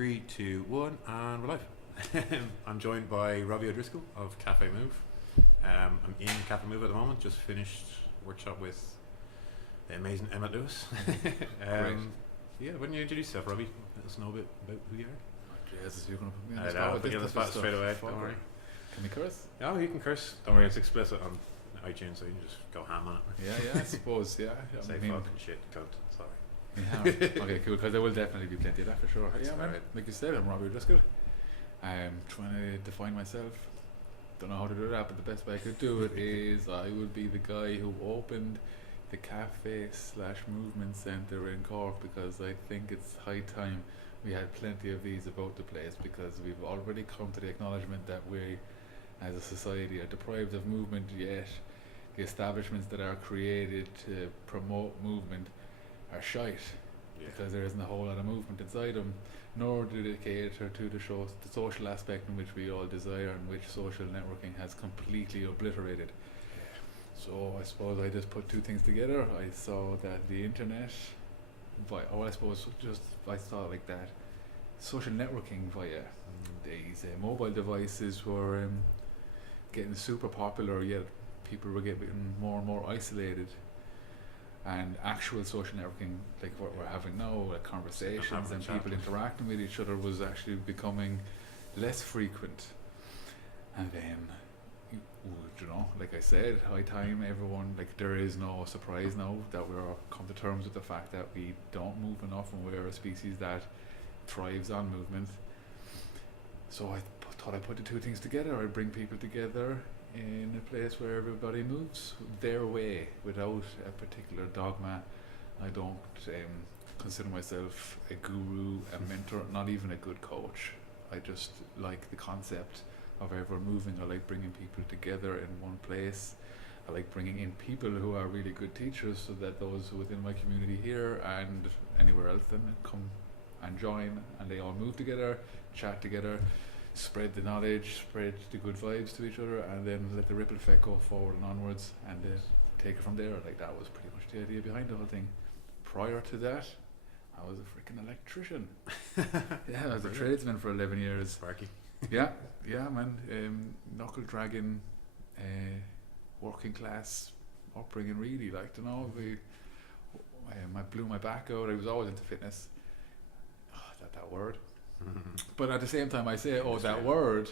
3, 2, 1, and we're live. I'm joined by Robbie O'Driscoll of Cafe Move. I'm in Cafe Move at the moment, just finished workshop with the amazing Emmet Louis. Great. Yeah, why don't you introduce yourself, Robbie? Let us know a bit about who you are. Jesus, you're going to put me on the I spot know, with put you on the this spot stuff. straight away, Fuck don't it. worry. Can we curse? Oh, you can curse. Don't worry, it's explicit on iTunes, so you can just go ham on it. Yeah, I suppose, yeah. Say I mean, fuck, shit, cunt, sorry. yeah. Okay, cool, because there will definitely be plenty of that for sure. That's Yeah, man. alright. Like you said, I'm Robbie O'Driscoll. I'm trying to define myself. Don't know how to do that, but the best way I could do it is I would be the guy who opened the cafe/movement centre in Cork, because I think it's high time we had plenty of these about the place, because we've already come to the acknowledgement that we as a society are deprived of movement, yet the establishments that are created to promote movement are shite, because there isn't a whole lot of movement inside them, nor do they cater to the social aspect in which we all desire, and which social networking has completely obliterated. So I suppose I just put two things together. I saw that the internet, I saw it like that. Social networking via these mobile devices were getting super popular, yet people were getting more and more isolated. And actual social networking, like what we're having now, like conversations and people interacting with each other, was actually becoming less frequent. And then, you know, like I said, high time, everyone, like, there is no surprise now that we're come to terms with the fact that we don't move enough, and we're a species that thrives on movement. So I thought I'd put the two things together. I'd bring people together in a place where everybody moves their way without a particular dogma. I don't consider myself a guru, a mentor, not even a good coach. I just like the concept of ever moving. I like bringing people together in one place. I like bringing in people who are really good teachers, so that those within my community here and anywhere else then come and join, and they all move together, chat together, spread the knowledge, spread the good vibes to each other, and then let the ripple effect go forward and onwards, and take it from there. Like, that was pretty much the idea behind the whole thing. Prior to that, I was a freaking electrician. Yeah, I was a tradesman for 11 years. Sparky. Yeah, man. Knuckle dragging, working class upbringing, really. Like, you know, I blew my back out. I was always into fitness. That word. But at the same time, I say, that word.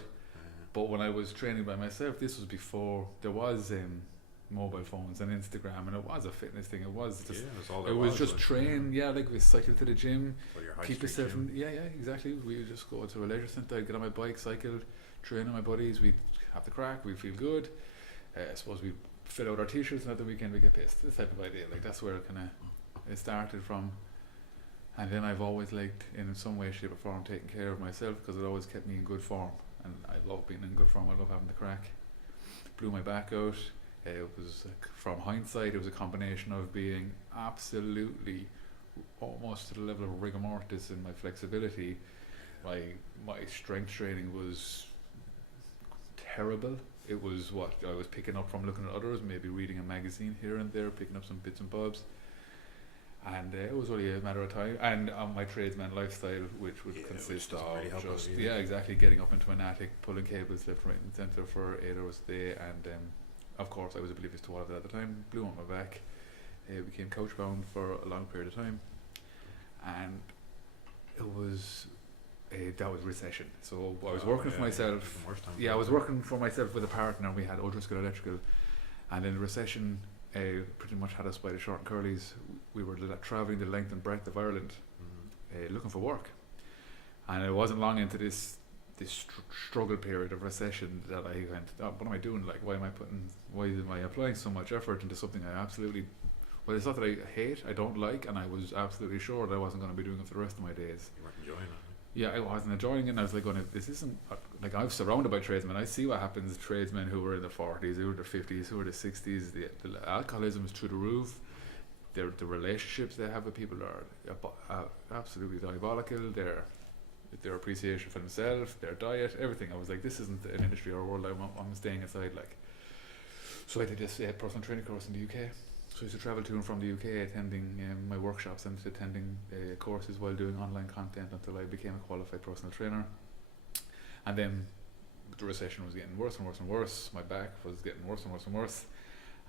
But when I was training by myself, this was before there was mobile phones and Instagram, and it was a fitness thing. It was just, it was just train. Yeah, like we cycle to the gym, keep yourself. Yeah, exactly. We would just go to a leisure centre, I'd get on my bike, cycle, train with my buddies. We'd have the crack. We'd feel good. I suppose we fill out our t-shirts, and at the weekend we get pissed. This type of idea. Like, that's where it started from. And then I've always liked, in some way, shape or form, taking care of myself, because it always kept me in good form. And I love being in good form. I love having the crack. Blew my back out. It was, from hindsight, it was a combination of being absolutely almost to the level of rigor mortis in my flexibility. My strength training was terrible. It was what I was picking up from looking at others, maybe reading a magazine here and there, picking up some bits and bobs. And it was only a matter of time. And my tradesman lifestyle, which would consist of just exactly, getting up into an attic, pulling cables left, right, and centre for 8 hours a day. And of course, I was oblivious to all of that at the time. Blew on my back. Became couch bound for a long period of time, and it was that was recession. So I was working for myself. I was working for myself with a partner. We had O'Driscoll Electrical, and then the recession pretty much had us by the short and curlies. We were travelling the length and breadth of Ireland, looking for work, and it wasn't long into this struggle period of recession that I went, what am I doing? Like, why am I applying so much effort into something I absolutely, well, it's not that I hate, I don't like, and I was absolutely sure that I wasn't going to be doing it for the rest of my days. You weren't enjoying it. Yeah, I wasn't enjoying it, and I was like, this isn't, like, I'm surrounded by tradesmen. I see what happens to tradesmen who were in the 40s, who were in the 50s, who were in the 60s. The alcoholism is through the roof. The relationships they have with people are absolutely diabolical. Their appreciation for themselves, their diet, everything. I was like, this isn't an industry or a world I'm staying inside. Like, so I did this personal training course in the UK. So I used to travel to and from the UK, attending my workshops and attending courses while doing online content until I became a qualified personal trainer. And then the recession was getting worse and worse and worse. My back was getting worse and worse and worse.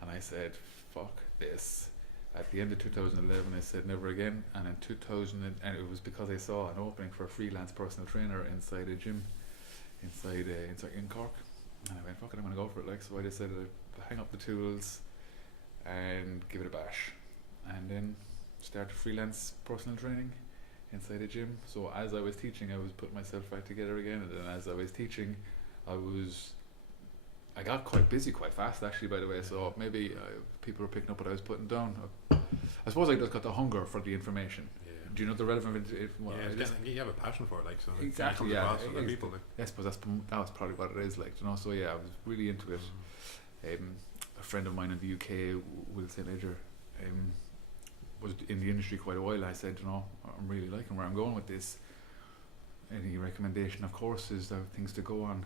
And I said, fuck this. At the end of 2011, I said never again. And in 2000, and it was because I saw an opening for a freelance personal trainer inside a gym, inside in Cork. And I went, fuck it, I'm going to go for it. Like, so I decided to hang up the tools and give it a bash. And then start freelance personal training inside a gym. So as I was teaching, I was putting myself back together again. And then as I was teaching, I got quite busy quite fast, actually, by the way. So maybe people were picking up what I was putting down. I suppose I just got the hunger for the information. Yeah. Do you know the relevant? You have a passion for it, like, so. Exactly. Yeah. People, like. I suppose that was probably what it is, like, you know. So yeah, I was really into it. A friend of mine in the UK, Will St. Ledger, was in the industry quite a while. I said, you know, I'm really liking where I'm going with this. Any recommendation of courses, things to go on?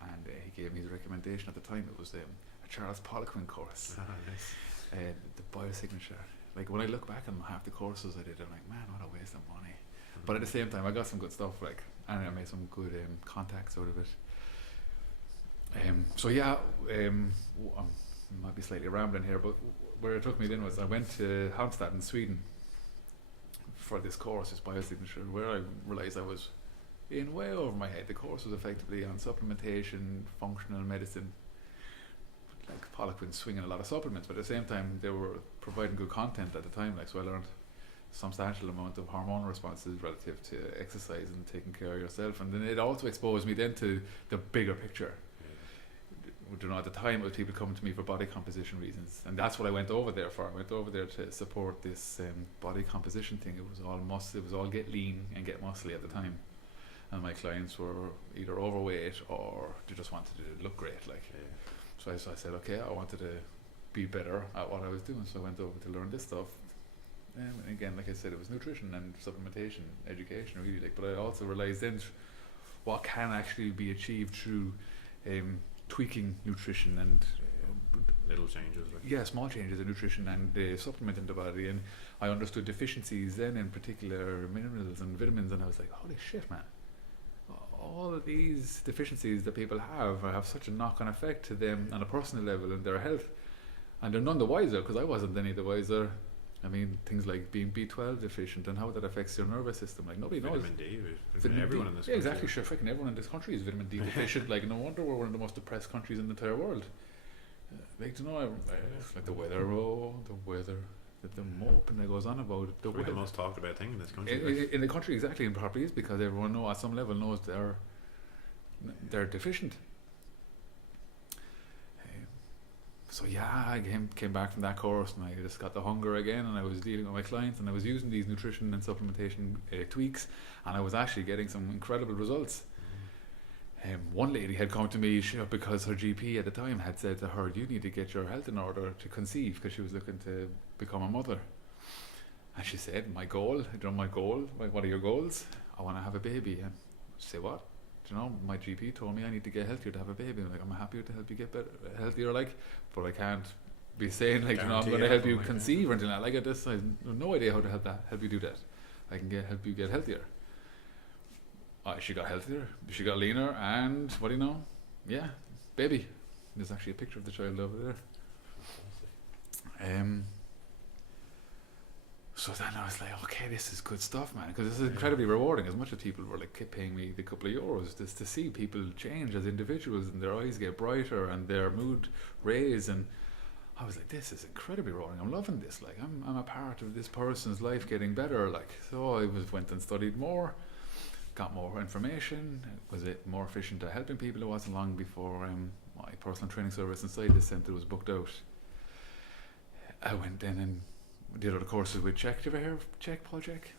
And he gave me the recommendation at the time. It was a Charles Poliquin course, nice. The biosignature. Like, when I look back on half the courses I did, I'm like, man, what a waste of money. Mm-hmm. But at the same time, I got some good stuff, like, and I made some good contacts out of it. So yeah, I might be slightly rambling here, but where it took me then was I went to Halmstad in Sweden for this course, this biosignature, where I realised I was in way over my head. The course was effectively on supplementation, functional medicine, like Poliquin swinging a lot of supplements, but at the same time they were providing good content at the time, like, so I learned substantial amount of hormonal responses relative to exercise and taking care of yourself. And then it also exposed me then to the bigger picture. You know, at the time it was people coming to me for body composition reasons, and that's what I went over there for. I went over there to support this body composition thing. It was all muscle, it was all get lean and get muscly at the time. And my clients were either overweight or they just wanted to look great, like. Yeah. So I said, okay, I wanted to be better at what I was doing, so I went over to learn this stuff. And again, like I said, it was nutrition and supplementation, education, really. Like, but I also realised then what can actually be achieved through tweaking nutrition and little changes. Like. Yeah, small changes in nutrition and supplementing the body. And I understood deficiencies then, in particular minerals and vitamins, and I was like, holy shit, man. All of these deficiencies that people have such a knock-on effect to them on a personal level and their health, and they're none the wiser, because I wasn't any the wiser. I mean, things like being B12 deficient and how that affects your nervous system, like, nobody knows. Vitamin D, everyone in this country. Yeah, exactly, sure, freaking everyone in this country is vitamin D deficient. Like, no wonder we're one of the most depressed countries in the entire world. Like, you know, like the weather, the moping that goes on about the most talked about thing in this country. In the country, exactly, and probably is because everyone at some level knows they're deficient. So yeah, I came back from that course and I just got the hunger again, and I was dealing with my clients and I was using these nutrition and supplementation tweaks, and I was actually getting some incredible results. One lady had come to me because her GP at the time had said to her, you need to get your health in order to conceive, because she was looking to become a mother. And she said, my goal, what are your goals? I want to have a baby. And she said, what? You know, my GP told me I need to get healthier to have a baby. I'm like, I'm happy to help you get healthier, like, but I can't be saying, like, you know, I'm going to help you conceive or anything like this. I have no idea how to help you do that. I can help you get healthier. She got healthier, she got leaner, and what do you know? Yeah, baby. There's actually a picture of the child over there. So then I was like, okay, this is good stuff, man, because this is incredibly rewarding. As much as people were like paying me the couple of euros, just to see people change as individuals and their eyes get brighter and their mood raise, and I was like, this is incredibly rewarding. I'm loving this. Like, I'm a part of this person's life getting better. Like, so I went and studied more. Got more information, was it more efficient at helping people. It wasn't long before my personal training service inside the centre was booked out. I went in and did other courses with Czech. Did you ever hear of Czech, Paul Czech?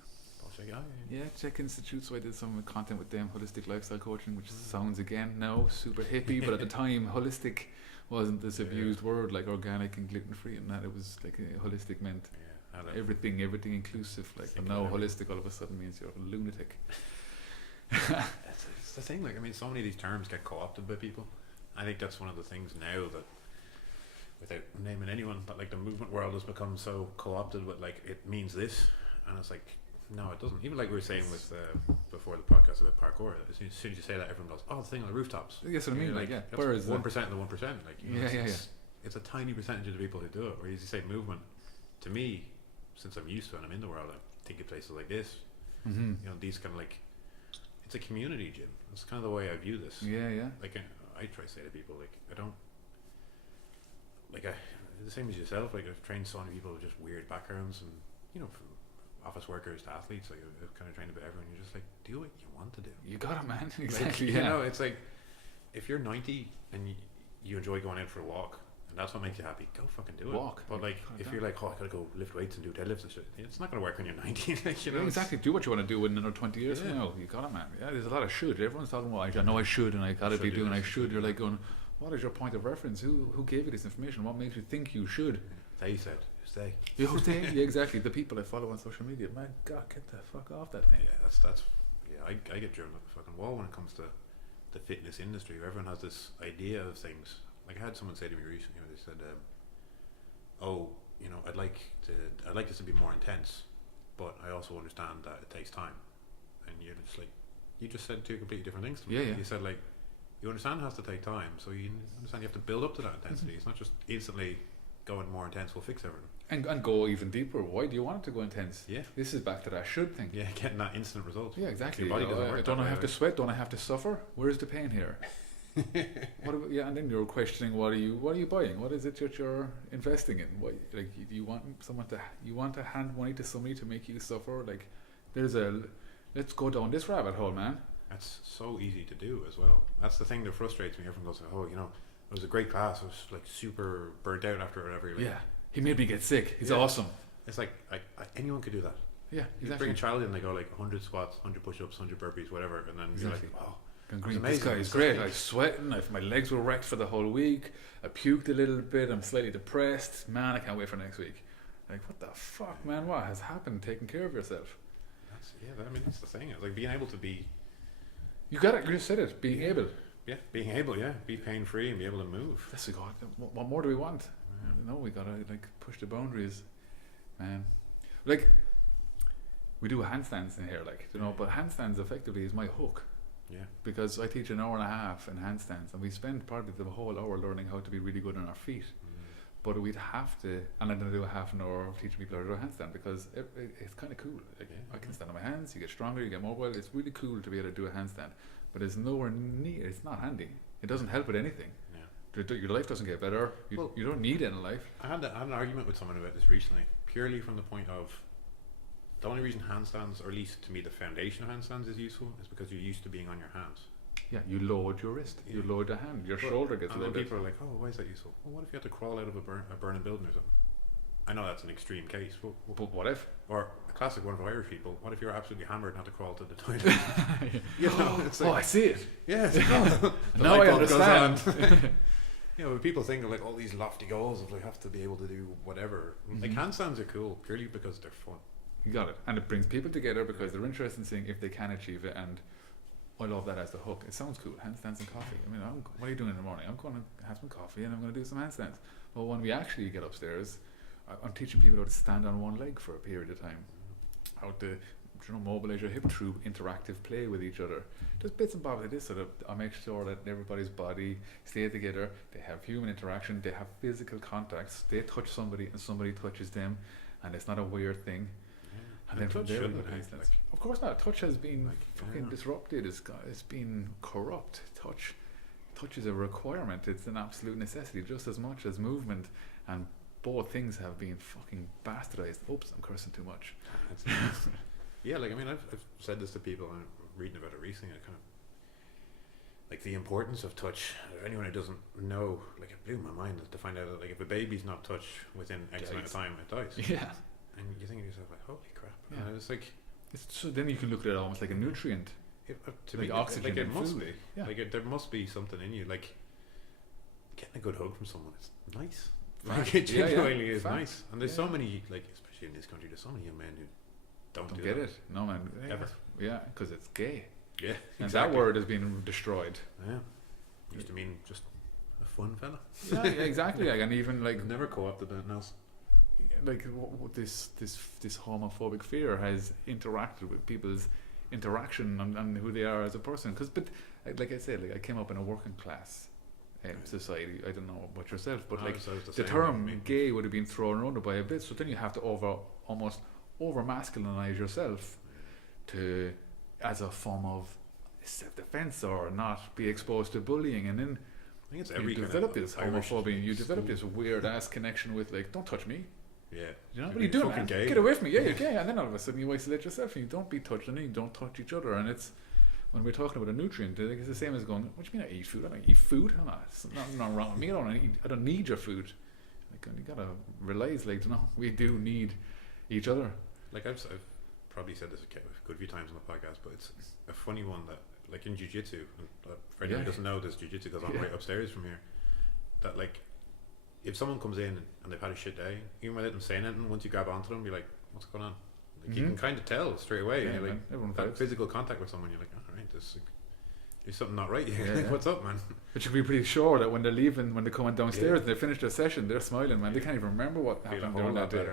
Yeah, Czech Institute. So I did some content with them, holistic lifestyle coaching, which sounds again now super hippie, but at the time holistic wasn't this abused word like organic and gluten free, and that it was like holistic meant everything inclusive. Like, and now holistic all of a sudden means you're a lunatic. It's the thing, like, I mean, so many of these terms get co-opted by people. I think that's one of the things now that without naming anyone, but like the movement world has become so co-opted with like it means this, and it's like no, it doesn't. Even like we were saying with before the podcast about parkour, as soon as you say that, everyone goes, "Oh, the thing on the rooftops." Yes, what I mean. Like, yeah, that's 1% of the 1%. Like, you know, yeah. It's a tiny percentage of the people who do it. Whereas you say movement, to me, since I'm used to it and I'm in the world, I think of places like this. Mm-hmm. You know, these kind of like, it's a community gym. That's kind of the way I view this. Yeah. Like I try to say to people, like I don't, like the same as yourself. Like I've trained so many people with just weird backgrounds, and you know, from office workers to athletes. Like I've kind of trained about everyone. You're just like, do what you want to do. You got it, man. like, Exactly. you know, it's like if you're 90 and you enjoy going out for a walk, and that's what makes you happy, go fucking do it. Walk. But like if you're like, oh, I gotta go lift weights and do deadlifts and shit, it's not gonna work when you're 90. Like, you know, exactly. Do what you want to do in another 20 years from now. You got it, man. Yeah, there's a lot of should. Everyone's talking about, I know I should, and I gotta be doing I should. You're like going, what is your point of reference? Who gave you this information? What makes you think you should? They said. Stay. Yeah, exactly. The people I follow on social media, man, God, get the fuck off that thing. Yeah, that's yeah. I get driven up the fucking wall when it comes to the fitness industry. Where everyone has this idea of things. Like I had someone say to me recently, they said, "Oh, you know, I'd like this to be more intense, but I also understand that it takes time." And you're just like, you just said two completely different things to me. Yeah. You said like, you understand it has to take time, so you understand you have to build up to that intensity. It's not just instantly going more intense will fix everything. And go even deeper. Why do you want it to go intense? Yeah. This is back to that should thing. Yeah, getting that instant result. Yeah, exactly. Your body doesn't work don't that I way, have to like. sweat? Don't I have to suffer? Where's the pain here? And then you're questioning what are you buying? What is it that you're investing in? What, like, you want to hand money to somebody to make you suffer? Like, let's go down this rabbit hole, man. That's so easy to do as well. That's the thing that frustrates me. Everyone goes, "Oh, you know, it was a great class. I was like super burnt out after whatever." Like, yeah, he made me get sick. He's awesome. It's like anyone could do that. Yeah, you exactly. bring a child in, they go like 100 squats, 100 push-ups, 100 burpees, whatever, and then you're like, "Oh, this guy is great. I was sweating. My legs were wrecked for the whole week. I puked a little bit. I'm slightly depressed. Man, I can't wait for next week." Like, what the fuck, man? What has happened? Taking care of yourself. That's the thing. It's like being able to be. You got it. You just said it. Being able. Yeah, being able. Yeah, be pain free and be able to move. That's a god. What more do we want? You know, we gotta like push the boundaries, man. Like, we do handstands in here, like, you know, but handstands effectively is my hook. Yeah. Because I teach an hour and a half in handstands, and we spend probably the whole hour learning how to be really good on our feet. But we'd have to, and I'm going to do a half an hour of teaching people how to do a handstand because it's kind of cool. Like, I can stand on my hands, you get stronger, you get mobile. It's really cool to be able to do a handstand, but it's nowhere near. It's not handy. It doesn't help with anything. Yeah. Your life doesn't get better. You don't need it in life. I had an argument with someone about this recently, purely from the point of the only reason handstands, or at least to me the foundation of handstands is useful, is because you're used to being on your hands. Yeah, you load your wrist, you load the hand, your shoulder gets loaded. And people are like, "Oh, why is that useful?" Well, what if you had to crawl out of a burning building or something? I know that's an extreme case, but what if? Or a classic one for Irish people, what if you're absolutely hammered and had to crawl to the toilet? You know, it's like, I see it. Yeah, it's like, now I understand. You know, people think of like all these lofty goals of like have to be able to do whatever. Like handstands are cool purely because they're fun. You got it, and it brings people together because they're interested in seeing if they can achieve it. And I love that as the hook. It sounds cool. Handstands and coffee. I mean, what are you doing in the morning? I'm going to have some coffee and I'm going to do some handstands. But when we actually get upstairs, I'm teaching people how to stand on one leg for a period of time, how to mobilize your hip through interactive play with each other. Just bits and bobs like this, so that I make sure that everybody's body stay together. They have human interaction. They have physical contacts. They touch somebody and somebody touches them, and it's not a weird thing. And then from there, of course not. Touch has been fucking disrupted. It's been corrupt. Touch is a requirement. It's an absolute necessity, just as much as movement. And both things have been fucking bastardized. Oops, I'm cursing too much. Yeah, like I mean, I've said this to people, and I'm reading about it recently. Kind of like the importance of touch. Anyone who doesn't know, like, it blew my mind to find out that like if a baby's not touched within X amount of time, it dies. Yeah. And you think to yourself, like, holy crap. Yeah. And it's like, so then you can look at it almost like a nutrient. To like me, oxygen, like it must food. be. Yeah. Like there must be something in you. Like getting a good hug from someone, it's nice. Like it genuinely is nice. And there's so many, like especially in this country, there's so many young men who don't get that. it. No man, ever. Yeah, because it's gay. Yeah, and that word has been destroyed. Yeah, used to mean just a fun fella. Yeah, exactly. Like, and even like I've never co-opted anything else. like this homophobic fear has interacted with people's interaction and who they are as a person. But like I said, like I came up in a working class society. I don't know about yourself, but like the term gay would have been thrown around by a bit. So then you have to almost over masculinize yourself to as a form of self-defense or not be exposed to bullying, and then I think it's every you develop this homophobia. You develop this weird ass connection with like, don't touch me. Yeah. You know what are you doing, man? Gay. Get away from me. Yeah, you're gay. And then all of a sudden you isolate yourself and you don't be touched and you don't touch each other. And it's when we're talking about a nutrient, it's the same as going, what do you mean I eat food? I don't eat food. I'm not. It's not wrong with me. I don't need your food. Like, you gotta realize, like, you know, we do need each other. Like I've probably said this a good few times on the podcast, but it's a funny one that, like in jiu-jitsu, and for anyone who doesn't know, this jiu-jitsu goes on right upstairs from here, that like if someone comes in and they've had a shit day, even without them saying anything, once you grab onto them, you're like, what's going on? Like you can kind of tell straight away. Yeah, you're like, that physical contact with someone, you're like, all right, there's something not right here. Like, what's up, man? But you'd be pretty sure that when they're leaving, when they're coming downstairs and they finish their session, they're smiling, man. They can't even remember what happened during that day.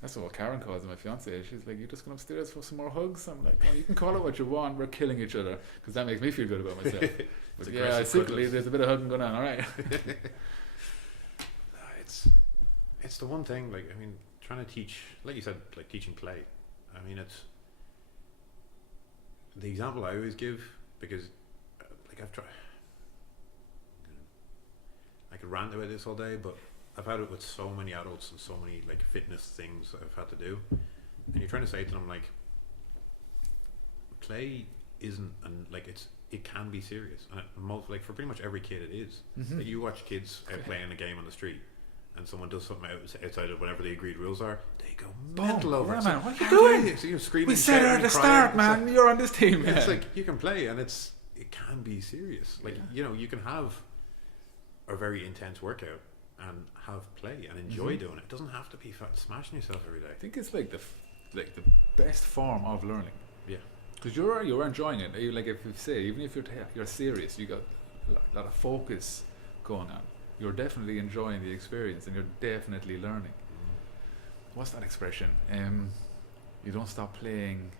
That's what Karen calls my fiance. She's like, you just going upstairs for some more hugs? I'm like, well, you can call it what you want. We're killing each other, because that makes me feel good about myself. But yeah, secretly there's a bit of hugging going on. All right. It's the one thing. Like, I mean, trying to teach, like you said, like teaching play. I mean, it's the example I always give, because like I've tried. I could rant about this all day, but I've had it with so many adults and so many like fitness things that I've had to do, and you're trying to say to them like, play isn't, and like it can be serious, and like for pretty much every kid it is. Like you watch kids out playing a game on the street, and someone does something outside of whatever the agreed rules are, they go mental over it. Man, what are you doing? So you're screaming. We said at the start, man. You're on this team. It's like you can play, and it can be serious. Like you know, you can have a very intense workout and have play and enjoy doing it. It doesn't have to be smashing yourself every day. I think it's like the best form of learning. Yeah, because you're enjoying it. Like if you say, even if you're serious, you got a lot of focus going on. You're definitely enjoying the experience, and you're definitely learning. What's that expression? You don't stop playing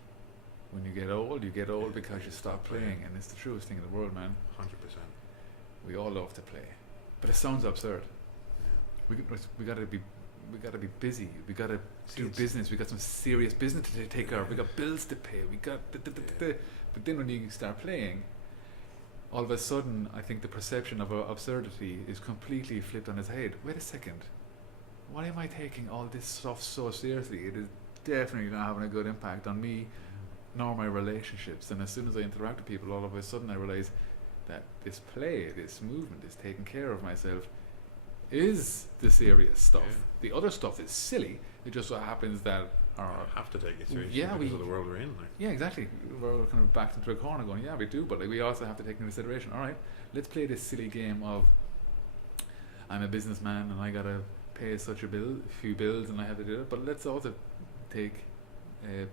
when you get old. You get old because you stop playing, and it's the truest thing in the world, man. 100%. We all love to play, but it sounds absurd. We gotta be busy. We gotta do business. We got some serious business to take care of. We got bills to pay. We got but then when you start playing, all of a sudden, I think the perception of absurdity is completely flipped on its head. Wait a second. Why am I taking all this stuff so seriously? It is definitely not having a good impact on me, nor my relationships. And as soon as I interact with people, all of a sudden I realize that this play, this movement, this taking care of myself is the serious stuff. The other stuff is silly. It just so happens that have to take it seriously because of the world we're in. Like. Yeah, exactly. We're kind of backed into a corner going, yeah, we do, but like we also have to take into consideration, all right, let's play this silly game of I'm a businessman and I gotta pay such a few bills and I have to do it, but let's also pay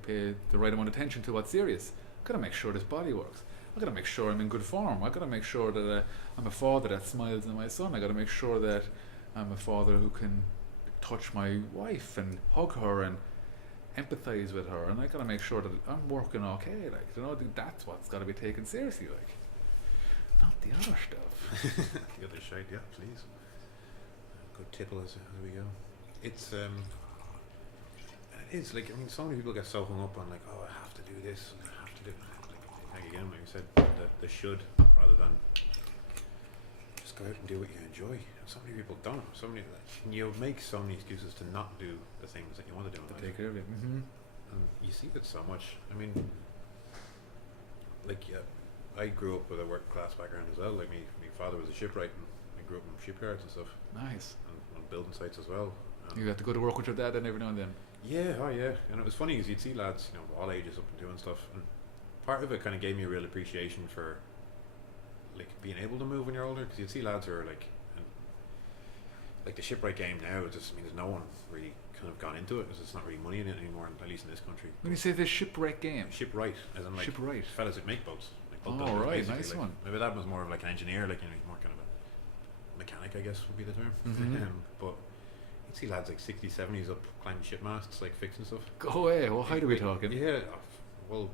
the right amount of attention to what's serious. I've got to make sure this body works. I've got to make sure I'm in good form. I've got to make sure that I'm a father that smiles at my son. I've got to make sure that I'm a father who can touch my wife and hug her and empathize with her, and I gotta make sure that I'm working okay. Like, you know, that's what's got to be taken seriously. Like, not the other stuff. The other shite, yeah, please. Good tipple as we go. It's it is like, I mean, so many people get so hung up on like, oh, I have to do this, and I have to do like again, like you said, the should rather than just go out and do what you enjoy. And so many people don't. So many, you make so many excuses to not do the things that you want to do. To take care of it. And you see it so much. I mean, like, I grew up with a work class background as well. Like, my father was a shipwright, and I grew up in shipyards and stuff. Nice. And on building sites as well. You got to go to work with your dad then every now and then. Yeah, oh yeah. And it was funny because you'd see lads, you know, all ages up and doing stuff. And part of it kind of gave me a real appreciation for, like, being able to move when you're older. Because you'd see lads who are like the shipwright game now, it just means no one really kind of gone into it because it's not really money in it anymore, at least in this country. When you say the shipwright game? Shipwright, as in like fellas that make boats. Like boat builders, right, nice like, one. Maybe that was more of like an engineer, like, you know, more kind of a mechanic, I guess would be the term. Mhm. But you'd see lads like 60s, 70s up climbing ship masts, like fixing stuff. Go away. What height are we talking? Yeah, well,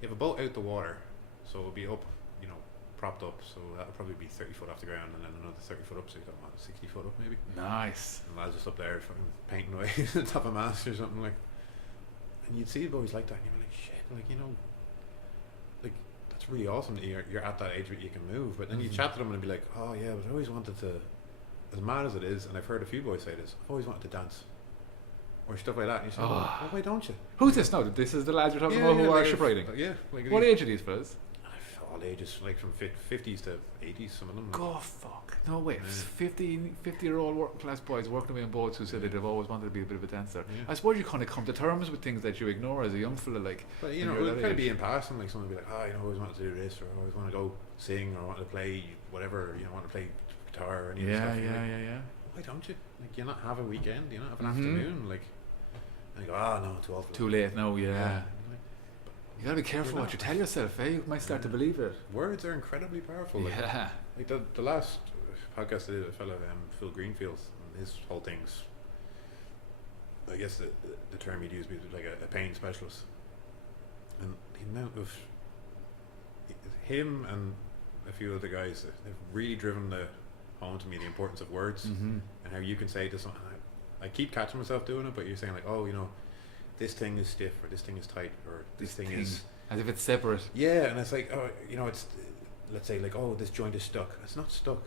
you have a boat out the water, so it'll be up, you know, propped up, so that'll probably be 30 foot off the ground, and then another 30 foot up, so you've got what, 60 foot up maybe. Nice. And lads just up there fucking painting away the top of masts or something like. And you'd see boys like that, and you're like, shit, like, you know, like, that's really awesome that you're at that age where you can move. But then you chat to them and it'd be like, oh yeah, but I always wanted to, as mad as it is, and I've heard a few boys say this, I've always wanted to dance. Or stuff like that. And you say, well, why don't you? Who's this now? This is the lads you're talking about who are ship riding? Yeah. Like What age are these fellas? all ages, like from 50s to 80s, some of them. Go fuck. No way. 50-year-old working class boys working away on boats who said that they've always wanted to be a bit of a dancer. Yeah. I suppose you kind of come to terms with things that you ignore as a young fella, like. But you know, it would kind of be in passing, like someone would be like, oh, you know, I always wanted to do this, or I always want to go sing, or I want to play whatever, you know, want to play guitar or any of this stuff. Yeah. Why don't you? Like, you not have a weekend, you not have an afternoon, like. And you go, no, too old. Too late, no, yeah. You gotta be careful what you tell yourself, eh? You might start to believe it. Words are incredibly powerful. Like, like the last podcast I did with a fellow, Phil Greenfield, and his whole thing's, I guess the term he'd use was like a pain specialist. And the amount of him and a few other guys, they've really driven home to me the importance of words and how you can say to someone, I keep catching myself doing it, but you're saying like, oh, you know, this thing is stiff, or this thing is tight, or this thing is, as if it's separate. Yeah, and it's like, oh, you know, it's, let's say like, oh, this joint is stuck. It's not stuck.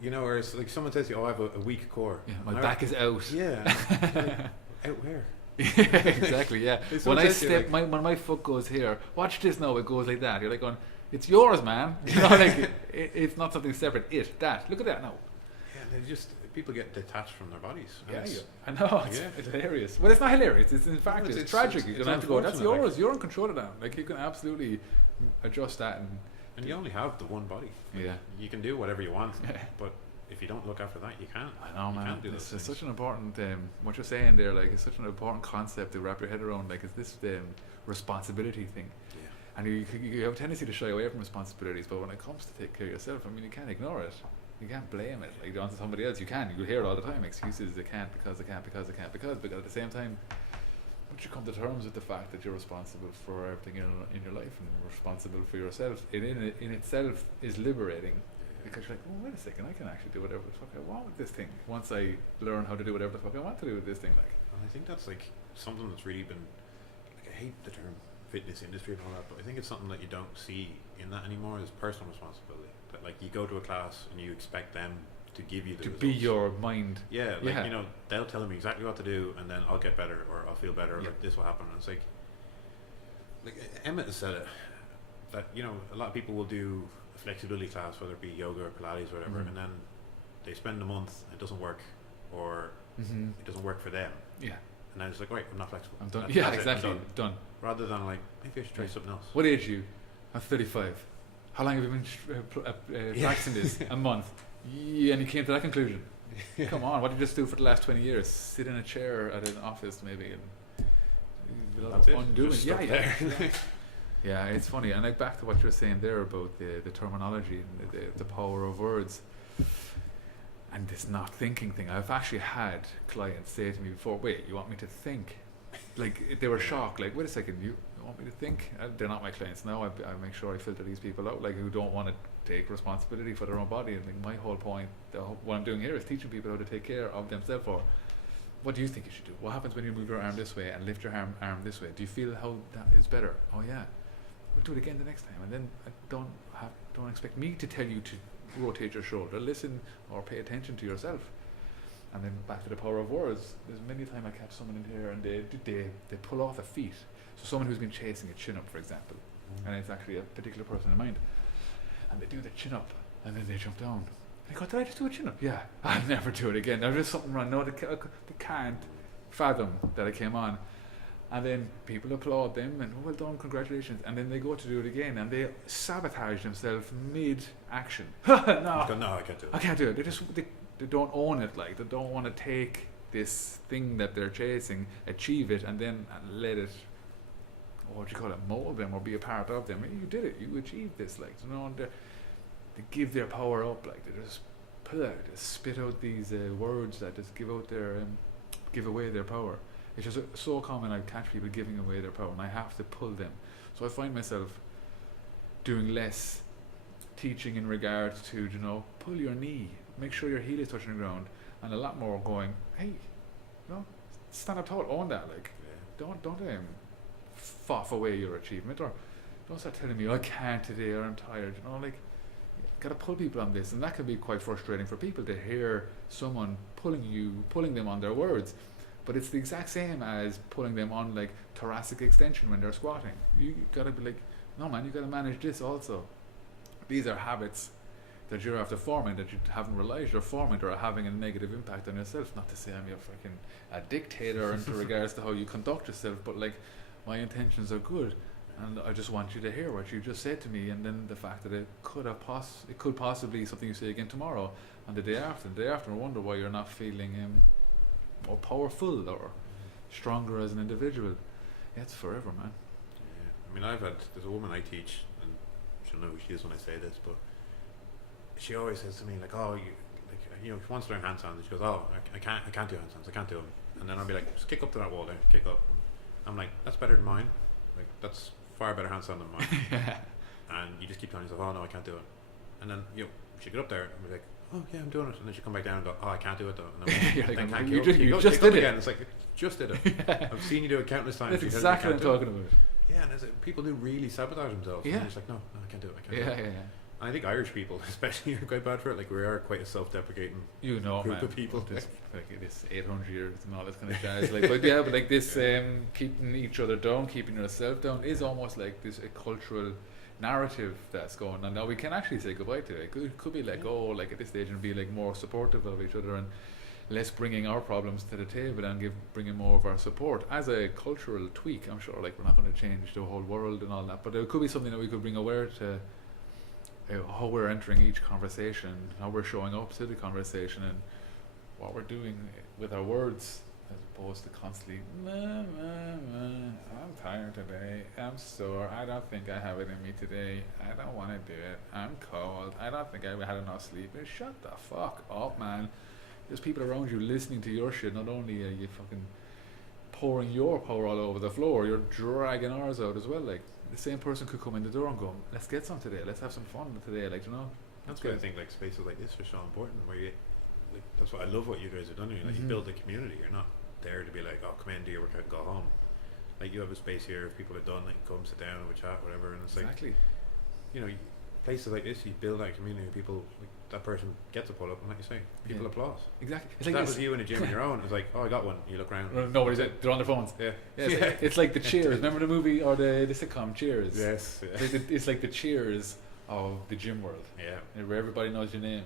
You know, or it's like someone says to you, oh, I have a weak core. Yeah, my back is out. Yeah. Like, out where? Yeah, exactly, yeah. When I step, like, when my foot goes here, watch this now, it goes like that. You're like going, it's yours, man. You know, like, it's not something separate. Look at that now. Yeah, they just, people get detached from their bodies. Yeah, I know, it's hilarious. Well, it's not hilarious, it's in fact, it's tragic. You don't have to go, that's yours, like, you're in control of that. Like, you can absolutely adjust that. And you only have the one body. Like, you can do whatever you want, but if you don't look after that, you can't. I know, man. It's such an important, what you're saying there, like, it's such an important concept to wrap your head around. Like, it's this responsibility thing. Yeah. And you have a tendency to shy away from responsibilities, but when it comes to take care of yourself, I mean, you can't ignore it. You can't blame it like onto somebody else. You hear it all the time. Excuses, they can't because they can't. But at the same time, once you come to terms with the fact that you're responsible for everything in your life and responsible for yourself, it in itself is liberating. Because you're like, oh, wait a second, I can actually do whatever the fuck I want with this thing. Once I learn how to do whatever the fuck I want to do with this thing, like. And I think that's like something that's really been, like, I hate the term fitness industry and all that, but I think it's something that you don't see in that anymore is personal responsibility. That like you go to a class and you expect them to give you the results. Be your mind. Yeah, like you know, they'll tell me exactly what to do, and then I'll get better, or I'll feel better, or like this will happen. And it's like Emmet has said it, that you know a lot of people will do a flexibility class, whether it be yoga or Pilates or whatever, and then they spend a month, it doesn't work, or it doesn't work for them. Yeah. And then it's like, right, I'm not flexible. I'm done. That's exactly. I'm done. Rather than like, maybe I should try something else. What age are you? I'm 35. How long have you been practicing this? A month. Yeah, and you came to that conclusion. Come on, what did you just do for the last 20 years? Sit in a chair at an office maybe and that's undoing. Yeah. Yeah, it's funny. And like back to what you were saying there about the terminology and the power of words and this not thinking thing. I've actually had clients say to me before, wait, you want me to think? Like they were shocked, like, wait a second, you want me to think? They're not my clients now. I make sure I filter these people out, like who don't want to take responsibility for their own body. And like my whole point, what I'm doing here is teaching people how to take care of themselves. Or what do you think you should do? What happens when you move your arm this way and lift your arm this way? Do you feel how that is better? Oh yeah, we'll do it again the next time. And then don't expect me to tell you to rotate your shoulder. Listen or pay attention to yourself. And then back to the power of words. There's many times I catch someone in here and they pull off a feat. So someone who's been chasing a chin up, for example, and it's actually a particular person in mind, and they do the chin up, and then they jump down. I go, did I just do a chin up? Yeah, I'll never do it again. There's just something wrong. No, they can't fathom that I came on. And then people applaud them and, oh, well done, congratulations. And then they go to do it again and they sabotage themselves mid-action. No, I can't do it. I can't do it. They don't own it. Like, they don't want to take this thing that they're chasing, achieve it, and then let it, what do you call it, mold them or be a part of them. You did it. You achieved this. Like, you know, they give their power up. Like, they just just spit out these words that just give away their power. It's just so common. I catch people giving away their power, and I have to pull them. So I find myself doing less teaching in regards to, pull your knee, make sure your heel is touching the ground, and a lot more going, hey, stand up tall, own that. Like, don't faff away your achievement, or don't start telling me I can't today or I'm tired. Like, you gotta pull people on this, and that can be quite frustrating for people to hear someone pulling them on their words. But it's the exact same as pulling them on like thoracic extension when they're squatting. You gotta be like, no man, you gotta manage this also. These are habits that you're after forming that you haven't realised you're forming, or are having a negative impact on yourself. Not to say I'm a dictator in regards to how you conduct yourself, but like, my intentions are good, and I just want you to hear what you just said to me, and then the fact that it could possibly be something you say again tomorrow, and the day after, I wonder why you're not feeling more powerful or stronger as an individual. Yeah, it's forever, man. Yeah. I mean, there's a woman I teach, and she'll know who she is when I say this, but she always says to me like, she wants to learn handstands. She goes, I can't do handstands, I can't do them. And then I'll be like, just kick up to that wall there, kick up. I'm like, that's better than mine. Like, that's far better handstand than mine. Yeah. And you just keep telling yourself, oh no, I can't do it. And then she get up there and be like, oh yeah, I'm doing it. And then she come back down and go, oh, I can't do it though. And then you just did it again. It's like, just did it. Yeah. I've seen you do it countless times. That's exactly what I'm talking about. Yeah, and people do really sabotage themselves. Yeah. And it's like, no, I can't do it. I can't do it. Yeah. And I think Irish people, especially, are quite bad for it. Like, we are quite a self-deprecating group of people. Just like it is 800 years and all this kind of jazz. Like, but like this, keeping each other down, keeping yourself down, is almost like this a cultural narrative that's going on. Now we can actually say goodbye to it. It could be let go, like at this stage, and be like more supportive of each other, and less bringing our problems to the table, and bringing more of our support as a cultural tweak. I'm sure, like, we're not going to change the whole world and all that, but it could be something that we could bring aware to. How we're entering each conversation, how we're showing up to the conversation, and what we're doing with our words, as opposed to constantly, I'm tired today, I'm sore, I don't think I have it in me today, I don't want to do it, I'm cold, I don't think I had enough sleep. Shut the fuck up, man. There's people around you listening to your shit. Not only are you fucking pouring your power all over the floor, you're dragging ours out as well. Like, the same person could come in the door and go, let's get some today, let's have some fun today, like, that's why I think like spaces like this are so important, where you, like, that's what I love what you guys have done here. Like, you build a community. You're not there to be like, oh, come in, do your workout and go home. Like, you have a space here, if people are done, like, come sit down and have a chat, whatever. And it's like, places like this, you build that community, people, like, that person gets a pull up, and like you say, people applause. Exactly. It's like that was you in a gym on your own. It's like, oh, I got one. You look around. Nobody's it. They're on their phones. Yeah. It's like the Cheers. Remember the movie or the sitcom Cheers? Yes. Yeah. It's like the Cheers of the gym world. Yeah. Where everybody knows your name.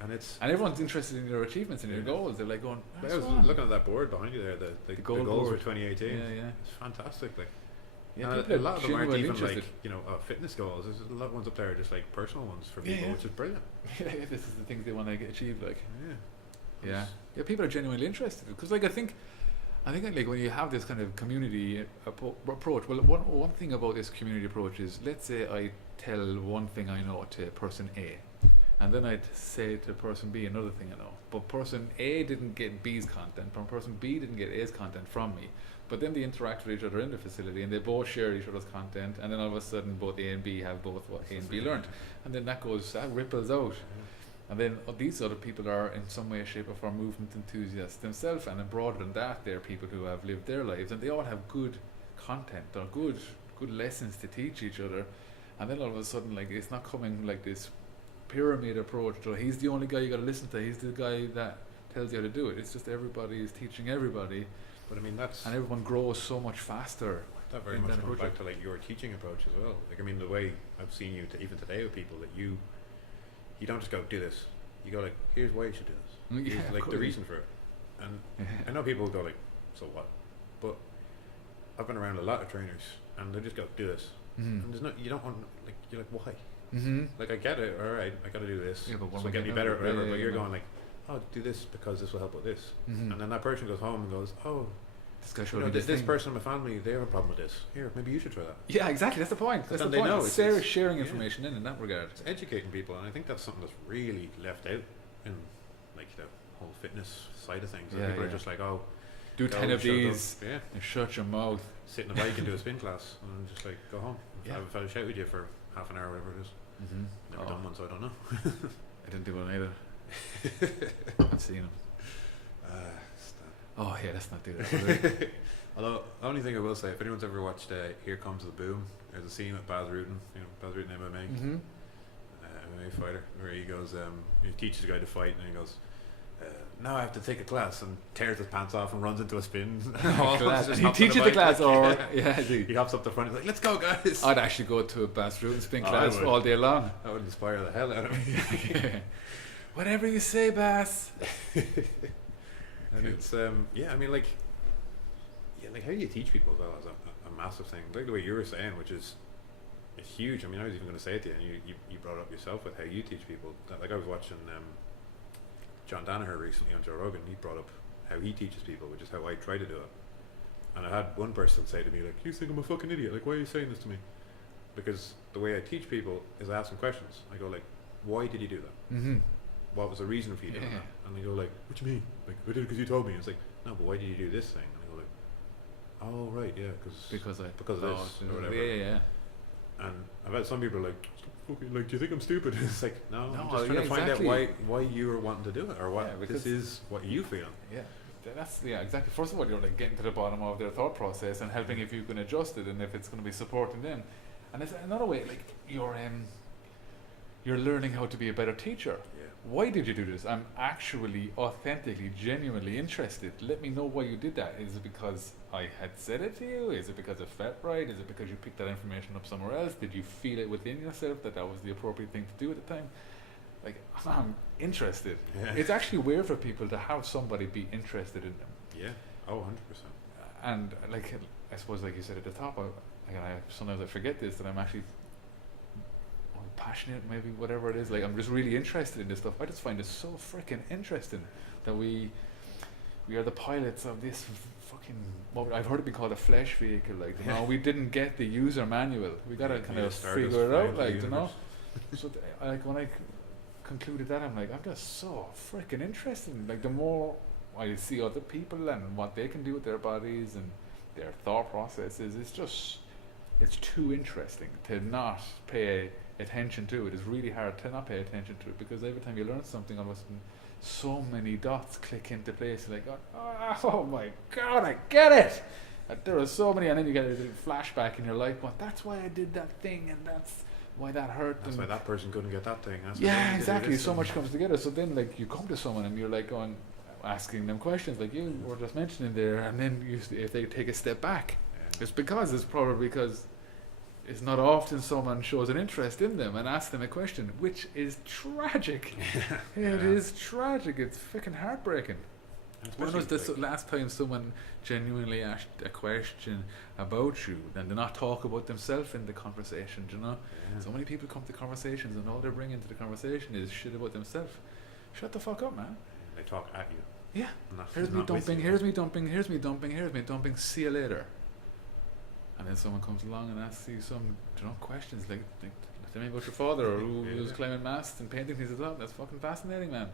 And everyone's interested in your achievements and your goals. They're like going, I was looking at that board behind you there, the goals board for 2018. Yeah. It's fantastic. Like, yeah, a lot of them aren't even interested. like, fitness goals. There's a lot of ones up there just like personal ones for people, which is brilliant. Yeah, this is the things they want to achieve. Like, yeah, people are genuinely interested, because like I think like when you have this kind of community approach. Well, one thing about this community approach is, let's say I tell one thing I know to person A, and then I'd say to person B another thing I know, but person A didn't get B's content, and person B didn't get A's content from me. But then they interact with each other in the facility, and they both share each other's content, and then all of a sudden both A and B have both what A and B learned, and then that ripples out. And then these other people are in some way, shape or form movement enthusiasts themselves, and then broader than that, they're people who have lived their lives, and they all have good content or good lessons to teach each other. And then all of a sudden, like, it's not coming like this pyramid approach, so he's the only guy you got to listen to, he's the guy that tells you how to do it. It's just everybody is teaching everybody. But I mean, and everyone grows so much faster. That very much comes back to like your teaching approach as well. Like, I mean, the way I've seen you even today with people, that you don't just go do this. You go like, here's why you should do this. Here's like the reason for it. And I know people go like, so what? But I've been around a lot of trainers, and they just go do this. And there's you don't want, like, you're like, why? Like, I get it. All right, I got to do this. Yeah, but get me better, or whatever. But you're going like, oh, do this because this will help with this. And then that person goes home and goes, oh, this person in my family, they have a problem with this. Here, maybe you should try that. Yeah, exactly. That's the point. That's the point. It's sharing information in that regard. It's educating people, and I think that's something that's really left out in like the whole fitness side of things. So Yeah, people are yeah. just like, oh, Do go, 10 of shut up. these Yeah, and shut your mouth. sit in a bike and do a spin class, and just like go home. Yeah. Have a fella shout with you for half an hour, whatever it is. Mm-hmm. Never done one, so I don't know. I didn't do one either. I've seen them. Oh yeah, let's not do that. Although the only thing I will say, if anyone's ever watched Here Comes the Boom, there's a scene with Baz Rutten, Baz Rutten MMA, Mm-hmm. MMA fighter, where he goes, he teaches a guy to fight, and he goes, now I have to take a class, and tears his pants off and runs into a spin. He teaches the class, or he hops up the front, he's like, let's go guys. I'd actually go to a Baz Rutten spin Oh, I class would. all day long. That would inspire the hell out of me. Whatever you say, Baz. And it's I mean, like how do you teach people as well is a massive thing. Like the way you were saying, which is it's huge. I mean, I was even going to say it to you, and you brought it up yourself with how you teach people. Like I was watching John Danaher recently on Joe Rogan. He brought up how he teaches people, which is how I try to do it. And I had one person say to me, like, you think I'm a fucking idiot, like why are you saying this to me? Because the way I teach people is I ask them questions. I go like, why did you do that? Mm-hmm. What was the reason for you doing that? And they go like, what do you mean? Like, I did it because you told me. And it's like, no, but why did you do this thing? And I go like, oh right, yeah, because of this or whatever. Yeah. And I've had some people like, fucking, like, do you think I'm stupid? It's like, no, I'm just trying to find exactly. out why you were wanting to do it, or what because this is what you feel. Yeah, that's exactly. First of all, you're like getting to the bottom of their thought process and helping if you can adjust it and if it's going to be supporting them. And it's another way, like you're learning how to be a better teacher. Yeah. Why did you do this? I'm actually, authentically, genuinely interested. Let me know why you did that. Is it because I had said it to you? Is it because it felt right? Is it because you picked that information up somewhere else? Did you feel it within yourself that was the appropriate thing to do at the time? Like, I'm interested. Yeah. It's actually weird for people to have somebody be interested in them. Yeah. Oh, 100%. And like, I suppose, like you said at the top, sometimes I forget this, that I'm actually passionate, maybe, whatever it is. Like, I'm just really interested in this stuff. I just find it so freaking interesting that we are the pilots of this fucking, what I've heard it be called a flesh vehicle. Like, you know, we didn't get the user manual. We gotta kind of figure it out, like, you know. So like when I concluded that, I'm like, I'm just so freaking interested. Like, the more I see other people and what they can do with their bodies and their thought processes, it's too interesting to not pay attention to it. It's really hard to not pay attention to it, because every time you learn something, all of a sudden so many dots click into place. Like, oh my god, I get it. There are so many, and then you get a flashback and you're like, well, that's why I did that thing, and that's why that hurt. That's why that person couldn't get that thing. That's yeah, exactly. So much comes together. So then, like, you come to someone and you're like going, asking them questions like you were just mentioning there, and then if they take a step back, it's probably because it's not often someone shows an interest in them and asks them a question, which is tragic. It is tragic. It's freaking heartbreaking. When was the last time someone genuinely asked a question about you and did not talk about themselves in the conversation? Do you know? Yeah. So many people come to conversations and all they bring into the conversation is shit about themselves. Shut the fuck up, man. They talk at you. Yeah. Here's me dumping, see you later. And then someone comes along and asks you some, questions like tell me about your father, or who was climbing masts and painting things up. That's fucking fascinating, man.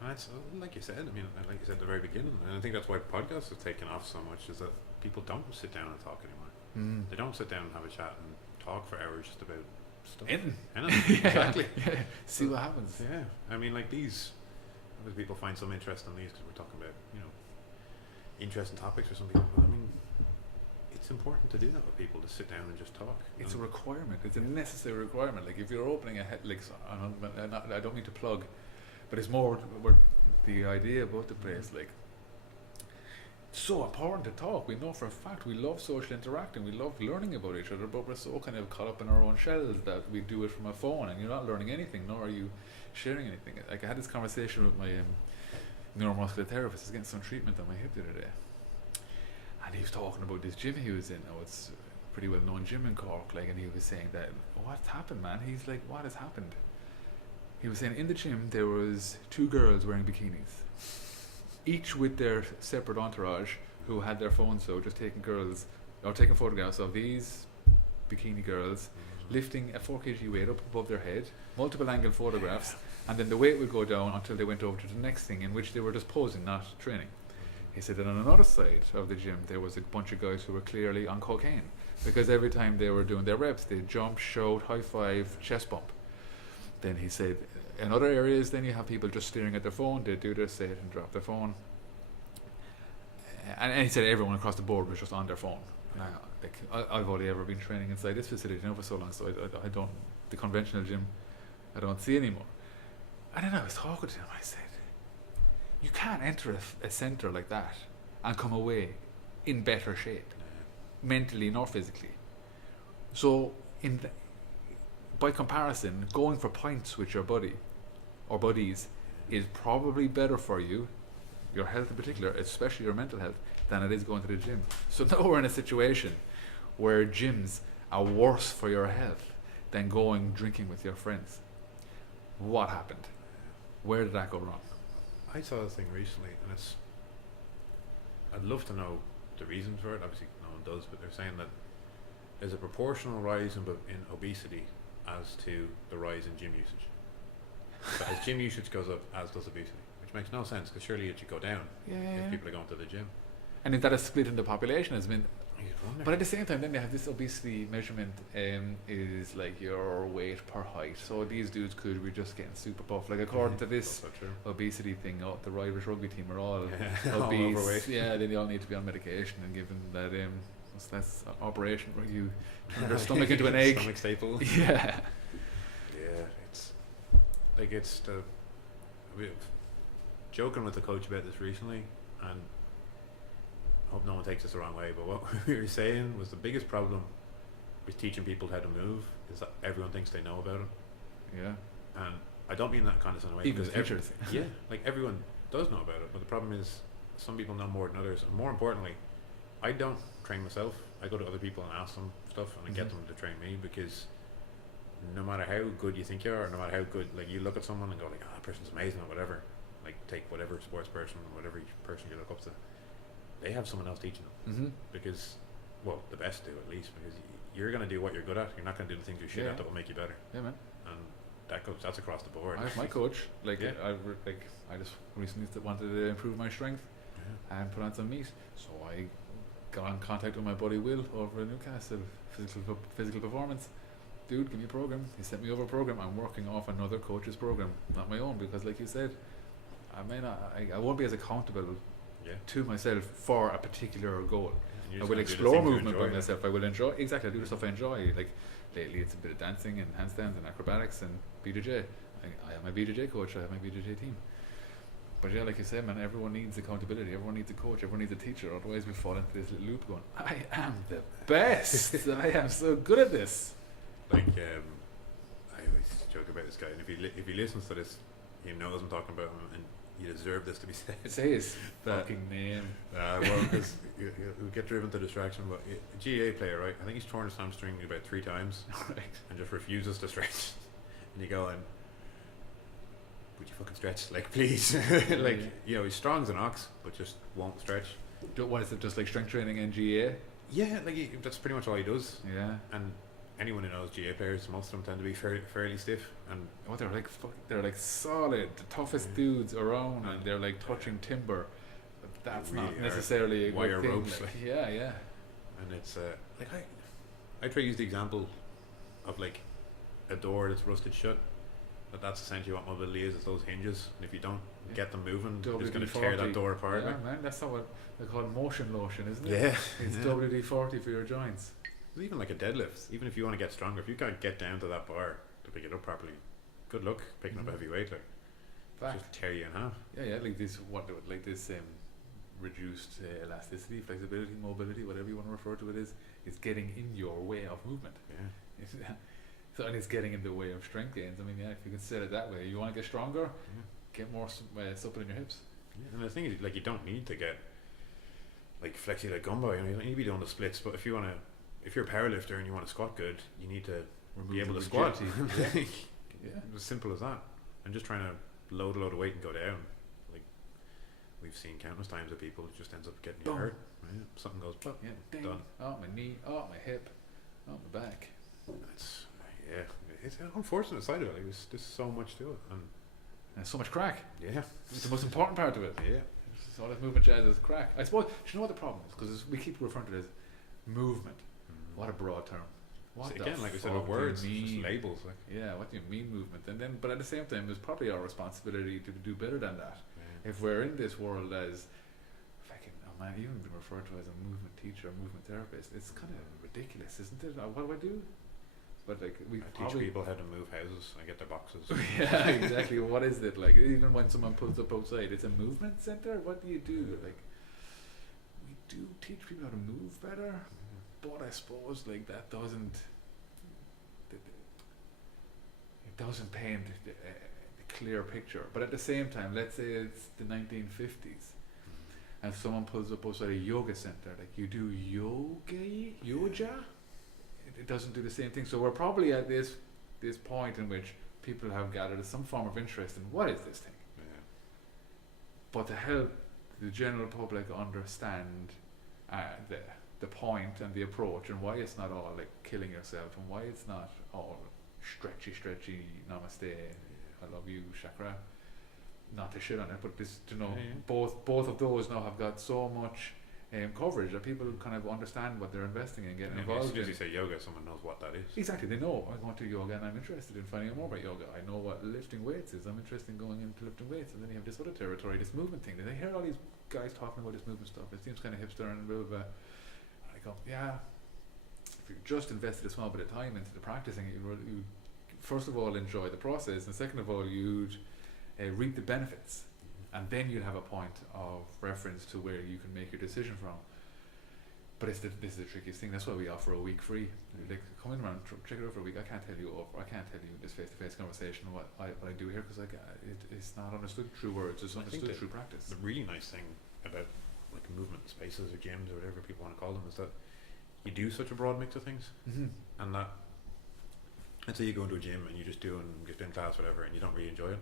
That's like you said. I mean, like you said at the very beginning, and I think that's why podcasts have taken off so much. Is that people don't sit down and talk anymore. They don't sit down and have a chat and talk for hours just about stuff. Anything. Exactly. Yeah. See what happens. Yeah. I mean, like these. Obviously, people find some interest in these because we're talking about interesting topics for some people. But I mean, it's important to do that with people, to sit down and just talk. It's a requirement. It's a necessary requirement. Like, if you're opening a I don't mean to plug, but it's more the idea about the place. Like, it's so important to talk. We know for a fact we love social interacting. We love learning about each other, but we're so kind of caught up in our own shells that we do it from a phone, and you're not learning anything, nor are you sharing anything. Like, I had this conversation with my neuromuscular therapist. He's getting some treatment on my hip the other day. And he was talking about this gym he was in. Oh, it's a pretty well known gym in Cork, like, and he was saying that, what's happened, man? He's like, what has happened? He was saying in the gym there was 2 girls wearing bikinis, each with their separate entourage, who had their phones out, just taking photographs of these bikini girls lifting a 4 kg weight up above their head, multiple angle photographs, and then the weight would go down until they went over to the next thing, in which they were just posing, not training. He said that on another side of the gym there was a bunch of guys who were clearly on cocaine, because every time they were doing their reps they'd jump, shout, high five, chest bump. Then he said in other areas then you have people just staring at their phone, they'd do their set and drop their phone. And he said everyone across the board was just on their phone. I've only ever been training inside this facility for so long, so I don't, the conventional gym I don't see anymore. And then I was talking to him, I said, you can't enter a centre like that and come away in better shape, mentally nor physically. So by comparison, going for pints with your buddy or buddies is probably better for you, your health in particular, especially your mental health, than it is going to the gym. So now we're in a situation where gyms are worse for your health than going drinking with your friends. What happened? Where did that go wrong? I saw this thing recently, and I'd love to know the reasons for it. Obviously no one does, but they're saying that there's a proportional rise in obesity as to the rise in gym usage. So as gym usage goes up, as does obesity, which makes no sense, because surely it should go down if people are going to the gym. And if that is split in the population has been, but at the same time then they have this obesity measurement is like your weight per height, so these dudes could be just getting super buff, like according to this obesity thing, the Irish rugby team are all obese, all overweight. Then they all need to be on medication, and given that that's an operation where you turn their stomach into an egg, stomach staple. It's like, we were joking with the coach about this recently, and I hope no one takes this the wrong way, but what we were saying was the biggest problem with teaching people how to move is that everyone thinks they know about it. And I don't mean that condescending way, even teachers. Like everyone does know about it, but the problem is some people know more than others, and more importantly, I don't train myself. I go to other people and ask them stuff, and I get them to train me, because no matter how good you think you are, no matter how good, like, you look at someone and go like, that person's amazing or whatever, like take whatever sports person, whatever person you look up to, they have someone else teaching them, because, well, the best do at least, because you're going to do what you're good at. You're not going to do the things you're shit at that will make you better. Man. And that's across the board. I have my coach, I just recently wanted to improve my strength and put on some meat, so I got in contact with my buddy Will over in Newcastle, physical performance. Dude, give me a program. He sent me over a program. I'm working off another coach's program, not my own, because like you said, I won't be as accountable to myself for a particular goal. I will explore movement by myself. I will enjoy, exactly, I do the stuff I enjoy. Like lately it's a bit of dancing and handstands and acrobatics and BJJ. I have my BJJ coach, I have my BJJ team. But like you said, man, everyone needs accountability, everyone needs a coach, everyone needs a teacher, otherwise we fall into this little loop going, I am the best. I am so good at this. Like, I always joke about this guy, and if he listens to this, he knows I'm talking about him, and you deserve this to be said. Say his fucking name. Well, because he'll get driven to distraction. But a GA player, right? I think he's torn his hamstring about 3 times, and just refuses to stretch. And you go, and would you fucking stretch? Like, please. Like, he's strong as an ox, but just won't stretch. What is it? Just like strength training and GA? Yeah, like that's pretty much all he does. Yeah. And anyone who knows GA players, most of them tend to be fairly stiff, and they're like solid, the toughest dudes around, and they're like touching timber. But that's really not necessarily a wire good thing. ropes. Like, yeah. And it's like I try to use the example of like a door that's rusted shut. That's essentially what mobility is. It's those hinges, and if you don't get them moving, it's going to tear that door apart. Yeah, man, that's not what they call motion lotion, isn't it? Yeah, it's WD-40 for your joints. Even like a deadlift, even if you want to get stronger, if you can't get down to that bar to pick it up properly, good luck picking up a heavy weight. Like, just tear you in half. Yeah, like this reduced elasticity, flexibility, mobility, whatever you want to refer to it is getting in your way of movement. Yeah. So, and it's getting in the way of strength gains. I mean, if you can set it that way, you want to get stronger, get more supple in your hips. Yeah, and the thing is, like, you don't need to get like flexi like gumbo. You don't need to be doing the splits, but if you're a powerlifter and you want to squat good, you need to be able to squat. As simple as that. And just trying to load a load of weight and go down. Like, we've seen countless times that people just ends up getting hurt. Right? Something goes, done. Oh, my knee, oh, my hip, oh, my back. Yeah, it's an unfortunate side of it. Like there's so much to it, and there's so much crack. yeah, It's the most important part of it. yeah. It's all this movement jazz is crack. I suppose, do you know what the problem is? Because we keep referring to it as movement. What a broad term. What So the again, like I said, fuck with words, do you it's just mean? labels. Like, Yeah, what do you mean movement? And then, but at the same time, it's probably our responsibility to do better than that. yeah. If we're in this world as fucking, oh man, even being referred to as a movement teacher, or movement therapist, it's kind of ridiculous, isn't it? What do I do? But like we I teach probably people how to move houses. I get their boxes. yeah, exactly. What is it like? Even when someone pulls up outside, it's a movement center. What do you do? Like, we do teach people how to move better, but I suppose like that doesn't. It doesn't paint a clear picture. But at the same time, let's say it's the 1950s, and someone pulls up outside a yoga center, like you do yoga. It doesn't do the same thing. So we're probably at this point in which people have gathered some form of interest in what is this thing. Yeah. But to help the general public understand the point and the approach and why it's not all like killing yourself and why it's not all stretchy namaste, I love you chakra. Not to shit on it, but this, you know, both of those now have got so much coverage that people kind of understand what they're investing in, getting involved in. As soon as you say yoga, someone knows what that is. Exactly, they know I want to do yoga and I'm interested in finding out more about yoga. I know what lifting weights is. I'm interested in going into lifting weights. And then you have this other territory, this movement thing. And I hear all these guys talking about this movement stuff. It seems kind of hipster and a bit of a. And I go, yeah. If you just invested a small bit of time into the practicing, you first of all enjoy the process, and second of all you'd reap the benefits. And then you'd have a point of reference to where you can make your decision from. But this is the trickiest thing. That's why we offer a week free. Like, come in around, check it out for a week. I can't tell you this face-to-face conversation what I do here, because it's not understood through words. It's understood through practice. The really nice thing about like movement spaces or gyms or whatever people want to call them is that you do such a broad mix of things, and that let's say you go into a gym and you're just doing class whatever, and you don't really enjoy it.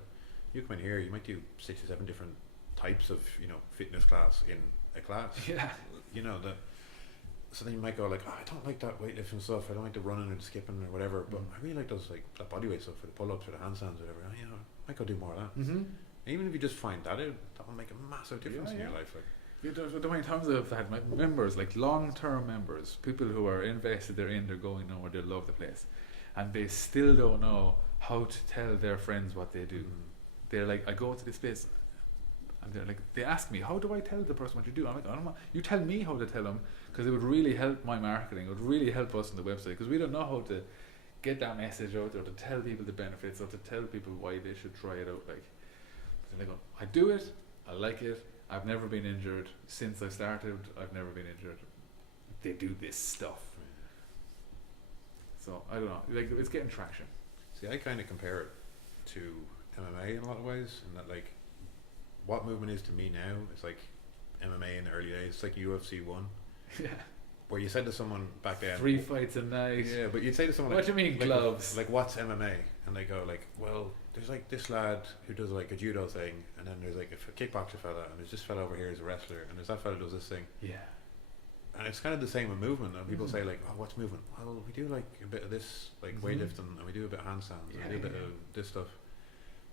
You come in here, you might do 6 or 7 different types of, you know, fitness class in a class. Yeah. You know, so then you might go like, oh, I don't like that weightlifting stuff, I don't like the running or the skipping or whatever, but I really like those, like that bodyweight stuff for the pull-ups or the handstands or whatever. You know, I might go do more of that. And even if you just find that out, that will make a massive difference in your life. Like, the many times I've had my members, like long-term members, people who are invested, they're going nowhere, they love the place, and they still don't know how to tell their friends what they do. They're like, I go to this place, and they're like, they ask me, how do I tell the person what you do? I'm like, I don't know. You tell me how to tell them, because it would really help my marketing. It would really help us on the website, because we don't know how to get that message out, or to tell people the benefits, or to tell people why they should try it out. Like, they're like, I do it, I like it, I've never been injured since I started. I've never been injured. They do this stuff. So I don't know. Like, it's getting traction. see, I kind of compare it to MMA in a lot of ways, and that like what movement is to me now, it's like MMA in the early days. It's like UFC 1. Yeah. Where you said to someone back then, 3 fights a night. yeah, but you'd say to someone, What do you mean, gloves? Like, what's MMA? And they go like, well, there's like this lad who does like a judo thing, and then there's like a kickboxer fella, and there's this fella over here who's a wrestler, and there's that fella who does this thing. Yeah. And it's kind of the same with movement. And people say like, oh, what's movement? Well, we do like a bit of this, like weightlifting, and we do a bit of handstands, and we do a bit of this stuff.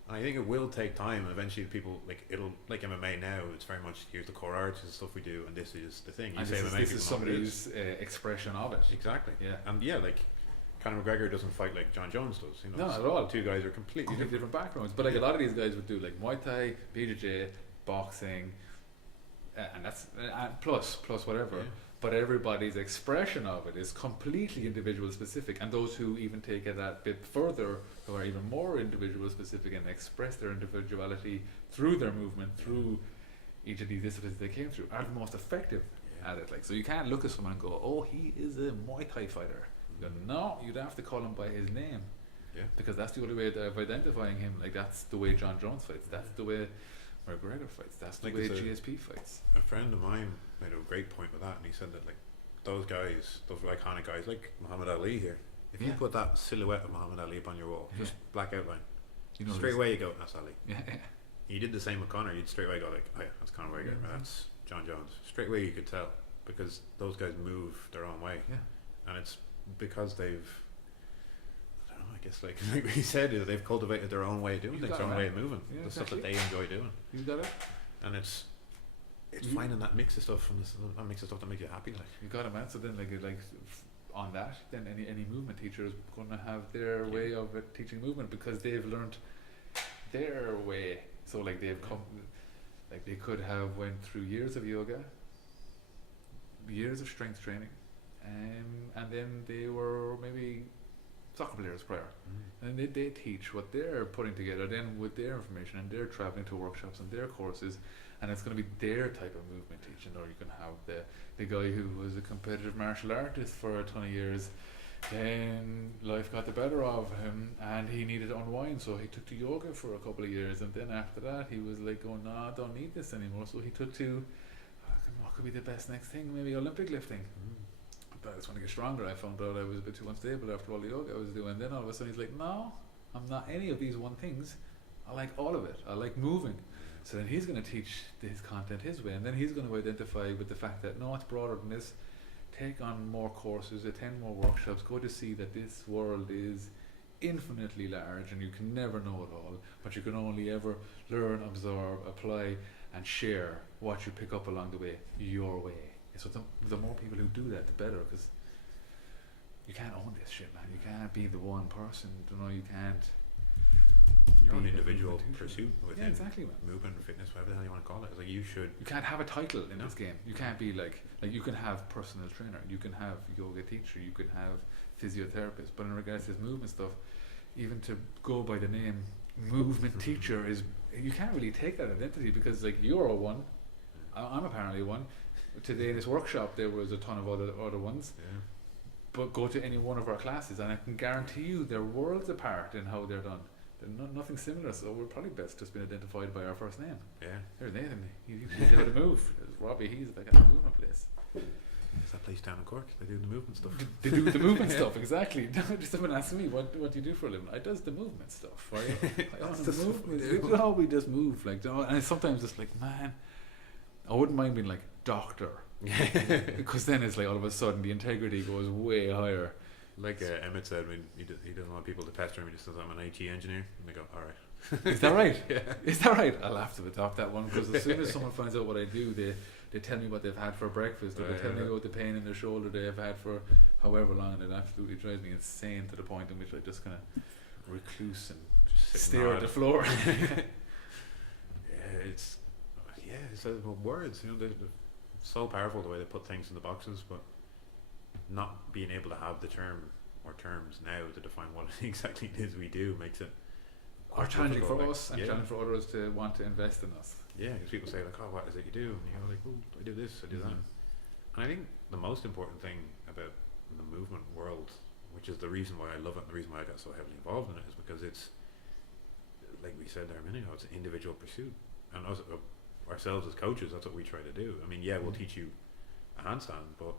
And I think it will take time. Eventually, people it'll like MMA now. It's very much here's the core arts and stuff we do, and this is the thing. You And say this MMA, is people know what it somebody's expression of it. exactly. Yeah. And yeah, like Conor McGregor doesn't fight like John Jones does. You know, No, not at all. Two guys are completely different. Different backgrounds. But like a lot of these guys would do like Muay Thai, BJJ, boxing, and that's plus whatever. Yeah. But everybody's expression of it is completely individual specific, and those who even take it that bit further, who are even more individual specific and express their individuality through their movement, through each of these disciplines they came through, are the most effective at it. Like, so you can't look at someone and go, oh, he is a Muay Thai fighter. You go, no, you'd have to call him by his name. Yeah. Because that's the only way of identifying him. Like, that's the way John Jones fights. That's the way McGregor fights. That's the Like way there's GSP fights. A friend of mine made a great point with that, and he said that like those guys, those iconic guys like Muhammad Ali here, if you put that silhouette of Muhammad Ali up on your wall, just black outline, You know, straight away you go, that's Ali. Yeah. You did the same with Conor. You'd straight away go like, oh yeah, that's Conor McGregor, or that's John Jones. Straight away you could tell, because those guys move their own way, Yeah. and it's because they've, I don't know, guess like we said, they've cultivated their own way of doing You things, got their it, own man. way of moving, Yeah, the exactly. stuff that they enjoy doing, You got it. and it's You- finding that mix of stuff and that mix of stuff that makes you happy. Like, You got it, man. So then, on that, then any movement teacher is going to have their way of teaching movement because they've learned their way. So like they've come, like they could have went through years of yoga, years of strength training, and then they were maybe soccer players prior, and they teach what they're putting together then with their information, and they're traveling to workshops and their courses, and it's going to be their type of movement teaching. Or you can have the guy who was a competitive martial artist for a ton of years, then life got the better of him and he needed to unwind, so he took to yoga for a couple of years, and then after that he was like going, no, I don't need this anymore, so he took to what could be the best next thing, maybe Olympic lifting. But I just want to get stronger. I found out I was a bit too unstable after all the yoga I was doing. Then all of a sudden he's like, no, I'm not any of these one things, I like all of it, I like moving. So then he's going to teach his content his way, and then he's going to identify with the fact that no, it's broader than this. Take on more courses, attend more workshops, go to see that this world is infinitely large and you can never know it all, but you can only ever learn, absorb, apply and share what you pick up along the way, your way. So the more people who do that, the better, because you can't own this shit, man. You can't be the one person, you can't your own be the individual movement teacher. pursuit within Yeah, exactly, man. movement, fitness, whatever the hell you want to call it. It's like you should. You can't have a title in No. this game. You can't be like you can have personal trainer, you can have yoga teacher, you can have physiotherapist, but in regards to this movement stuff, even to go by the name movement teacher is, you can't really take that identity, because like you're a one, I'm apparently one. Today in this workshop there was a ton of other ones. Yeah. But go to any one of our classes and I can guarantee you they're worlds apart in how they're done. They're nothing similar, so we're probably best just being identified by our first name. Yeah. There's Nathan, he knows how to move. There's Robbie, he's like at the movement place. It's that place down in Cork. They do the movement stuff. They do the movement stuff, exactly. Just someone asks me, what do you do for a living? I does the movement stuff. Right? That's the stuff we do. We just move. And sometimes it's like, man, I wouldn't mind being like doctor. Because then it's like all of a sudden the integrity goes way higher. Like Emmet said, when he doesn't want people to pester him, he just says, I'm an IT engineer. And they go, alright. Is that right? Yeah. Is that right? I'll have to adopt that one, because as soon as someone finds out what I do, they tell me what they've had for breakfast, or they tell me about the pain in their shoulder they have had for however long, and it absolutely drives me insane to the point in which I just kind of recluse and Just sit and stare at nod. the floor. It's about words, they're so powerful the way they put things in the boxes, but not being able to have the term or terms now to define what exactly it is we do makes it Or challenging for difficult, us and yeah. challenging for others to want to invest in us. Yeah, because people say like, oh, what is it you do? And you go like, oh, I do this, I do that. And I think the most important thing about the movement world, which is the reason why I love it and the reason why I got so heavily involved in it, is because it's, like we said there a minute ago, it's an individual pursuit. And us, ourselves as coaches, that's what we try to do. I mean, yeah, we'll teach you a handstand, but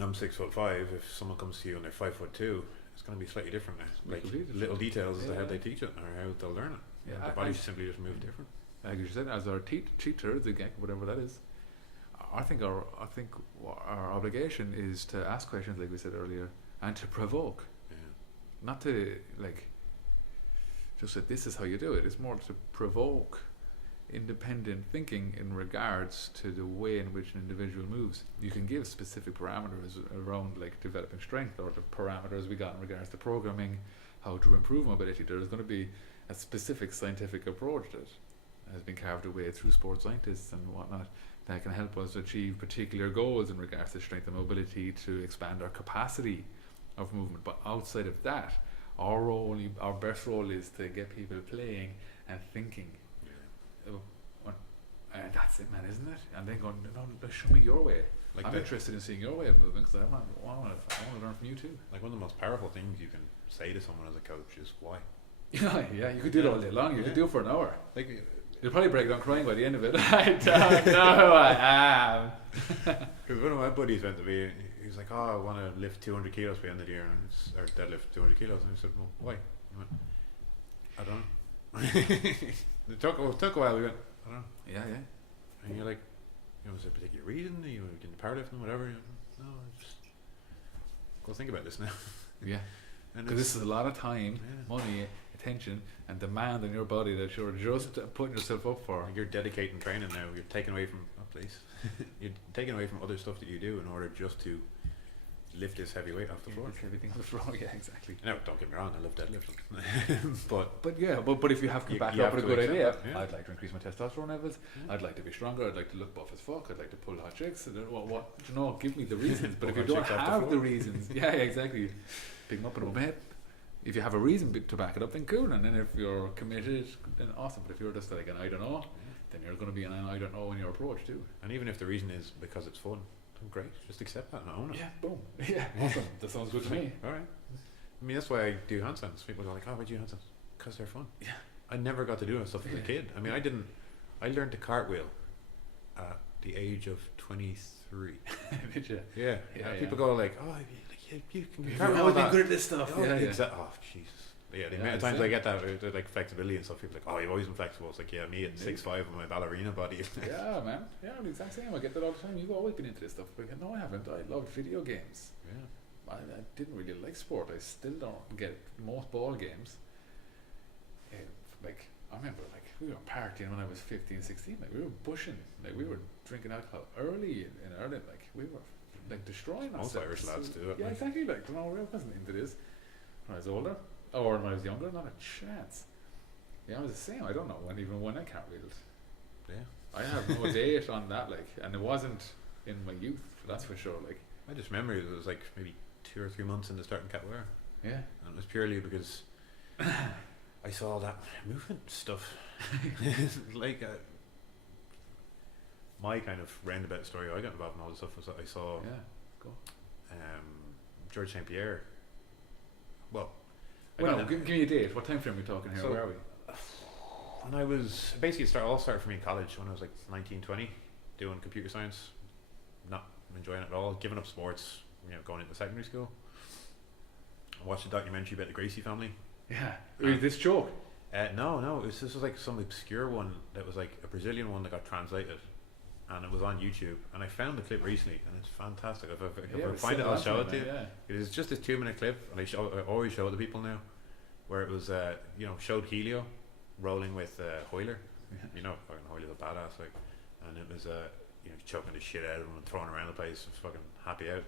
I'm 6'5". If someone comes to you and they're 5'2", it's going to be slightly different. Like little details as to how they teach it or how they'll learn it. Yeah, Their bodies simply just move different. Like you said, as our teacher, the gang, whatever that is, I think our obligation is to ask questions, like we said earlier, and to provoke, Yeah. not to like just say this is how you do it. It's more to provoke independent thinking in regards to the way in which an individual moves. You can give specific parameters around like developing strength, or the parameters we got in regards to programming, how to improve mobility. There's going to be a specific scientific approach that has been carved away through sports scientists and whatnot that can help us achieve particular goals in regards to strength and mobility, to expand our capacity of movement. But outside of that, our best role is to get people playing and thinking. And that's it, man, isn't it? And then going, no, show me your way. Like I'm interested in seeing your way of moving, because I want to learn from you too. Like one of the most powerful things you can say to someone as a coach is why. Yeah, you could do it all day long. You could do it for an hour. Like, You'll probably break down crying by the end of it. I don't know who I am. because one of my buddies went to me, he was like, oh, I want to lift 200 kilos by the end of the year, or deadlift 200 kilos. And I said, well, why? He went, I don't know. It took a while. We went, I don't know. Yeah. And you're like, was there a particular reason? You were getting powerlifting, whatever? No, just go think about this now. Yeah. And Because this is a lot of time, Yeah. money, attention, and demand on your body that you're just putting yourself up for. You're dedicating training now. You're taking away from you're taking away from other stuff that you do in order just to lift this heavy weight off the floor. Lift everything on the floor, yeah, exactly. No, don't get me wrong, I love deadlifting. but But if you have to back you up have with a to good idea, accept that, yeah. I'd like to increase my testosterone levels. Yeah. I'd like to be stronger. I'd like to look buff as fuck. I'd like to pull hot chicks. What you know? Give me the reasons. But if Pull you hot don't chicks off the have the floor. reasons, yeah, exactly. Pick them up and over head. If you have a reason to back it up, then cool. And then if you're committed, then awesome. But if you're just like an I don't know, then you're going to be an I don't know in your approach too. And even if the reason is because it's fun, then great, just accept that and own it. Yeah, boom. Yeah, awesome. That sounds good to me. All right. I mean, that's why I do handstands. People go like, "Oh, why do you do handstands?" Because they're fun. Yeah. I never got to do that stuff as a Yeah. kid. I mean, I learned to cartwheel at the age of 23. Did you? Yeah. Yeah, People yeah. go like, "Oh, you can You've cartwheel always been that." good at this stuff. Oh, Yeah, yeah. Oh, Jesus. Yeah, the Yeah, amount of it's times it. I get that, like flexibility and stuff, people are like, "Oh, you've always been flexible." It's like, yeah, me at 6'5" with my ballerina body. Yeah, man. Yeah, I'm the exact same. I get that all the time. You've always been into this stuff. But no, I haven't. I loved video games. Yeah. I didn't really like sport. I still don't get most ball games. Like, I remember, like, we were partying when I was 15, 16. Like, we were bushing. Like, we were drinking alcohol early in Ireland. Like, we were, like, destroying Most ourselves. Irish lads do it. Yeah, like. exactly. Like, you know, I wasn't into this when I was older. Or when I was younger, not a chance. Yeah, I was the same. I don't know when I cartwheeled. Yeah. I have no date on that, like, and it wasn't in my youth, that's for sure. Like, I just remember it was like maybe 2 or 3 months into starting capoeira. yeah, And it was purely because I saw all that movement stuff. Like, my kind of roundabout story I got involved in all this stuff was that I saw yeah, cool. George St. Pierre. Well, Well, no, give me a date. What time frame are we talking here? So- Where are we? when I was basically all started for me in college when I was like 19, 20, doing computer science, not enjoying it at all, giving up sports, going into secondary school. I watched a documentary about the Gracie family. Yeah, this joke. No, this was like some obscure one that was like a Brazilian one that got translated, and it was on YouTube. And I found the clip recently, and it's fantastic. If I find it, I'll show it to you. Yeah. It is just this 2-minute clip, and I always show it to people now, where it was showed Helio rolling with Hoyler. Yeah. Fucking Hoyler's a badass, like, and it was choking the shit out of him and throwing around the place, fucking happy out.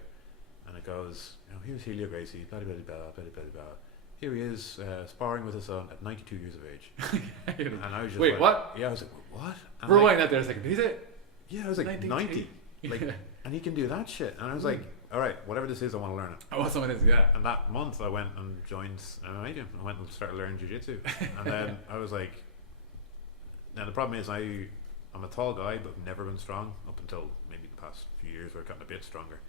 And it goes, here's Helio Gracie, blah blah blah blah blah blah. Here he is sparring with his son at 92 years of age. And I was just Wait, like, what? Yeah, I was like, what? And Rewind that there a second. Is it? yeah, I was like 90. Like, and he can do that shit. And I was like, all right, whatever this is, I want to learn it. Oh, someone is, yeah. And that month I went and joined MMA gym. I went and started learning jiu-jitsu. And then I was like, now the problem is I'm a tall guy but I've never been strong up until maybe the past few years where I've gotten a bit stronger.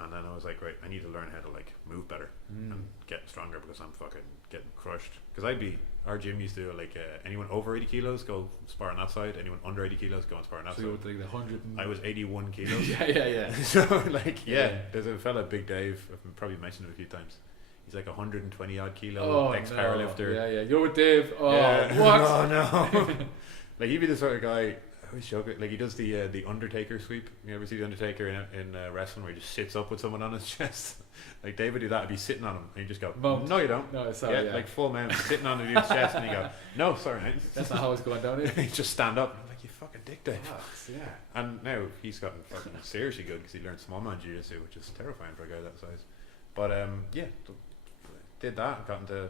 And then I was like, right, I need to learn how to like move better and get stronger because I'm fucking getting crushed. Because our gym used to like anyone over 80 kilos go spar on that side, anyone under 80 kilos go and spar on that So side. you were like the 100. I was 81 kilos. yeah. So like Yeah. there's a fella, Big Dave, I've probably mentioned it a few times. He's like 120 odd kilo Oh, ex powerlifter. No. Yeah. You're with Dave. Oh, Yeah. what? Oh no. Like he'd be the sort of guy. I always joke it. Like he does the Undertaker sweep. You ever see the Undertaker in wrestling where he just sits up with someone on his chest? Like Dave would do that. I'd be sitting on him and you just go, Mount. no, you don't. No, sorry. Yeah, like full mount, sitting on the dude's chest, and you go, no, sorry, mate. That's not how it's going down. You just stand up. I'm like, you fucking dick, Dave. Fucks, yeah. And now he's gotten fucking seriously good because he learned small man jiu-jitsu, which is terrifying for a guy that size. But did that, got into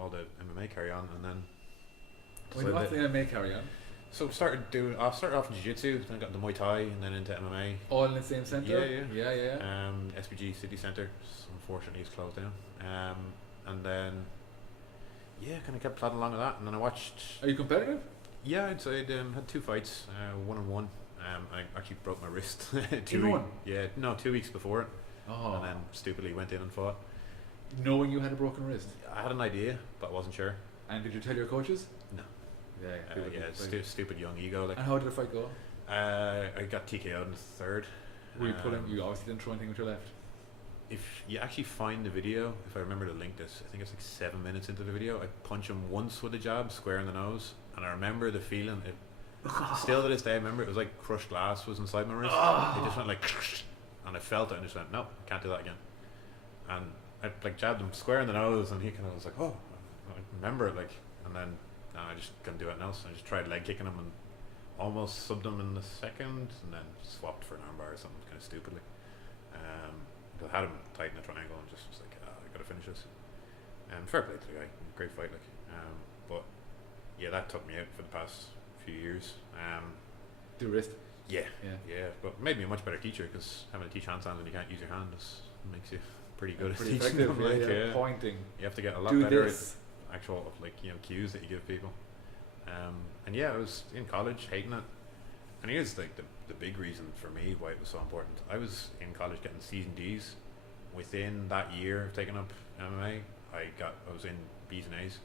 all the MMA carry on, and then. When what's the MMA carry on? So I started off in jiu-jitsu, then got into Muay Thai, and then into MMA. All in the same centre? Yeah. Yeah. SBG City Centre, unfortunately, is closed down. And then, kind of kept plodding along with that, and then I watched. Are you competitive? Yeah, I'd had 2 fights, 1-on-1. I actually broke my wrist. 2 1? Yeah, no, 2 weeks before it, Oh. and then stupidly went in and fought. Knowing you had a broken wrist? I had an idea, but I wasn't sure. And did you tell your coaches? No. Yeah. Stupid young ego. Like, And how did the fight go? I got TKO'd in the third. Were you pulling? You obviously didn't throw anything with your left. If you actually find the video, if I remember to link this, I think it's like 7 minutes into the video, I punch him once with a jab, square in the nose, and I remember the feeling. Still to this day, I remember it was like crushed glass was inside my wrist. It just went like, and I felt it and just went, no, I can't do that again. And I like jabbed him square in the nose, and he kind of was like, "Oh, I remember it." Like, and then I just couldn't do it else. I just tried leg kicking him and almost subbed him in the second, and then swapped for an armbar or something kind of stupidly. I had him tight in a triangle and just was like, I gotta finish this. Fair play to the guy, great fight, like. But yeah, that took me out for the past few years. The wrist. Yeah, but made me a much better teacher, because having to teach handstands and you can't use your hand makes you pretty good at Pretty teaching effective. them. Yeah. Pointing. You have to get a lot Do better this. at actual cues that you give people. And yeah, I was in college hating it. And here's like the big reason for me why it was so important. I was in college getting C's and D's. Within that year of taking up MMA, I was in B's and A's.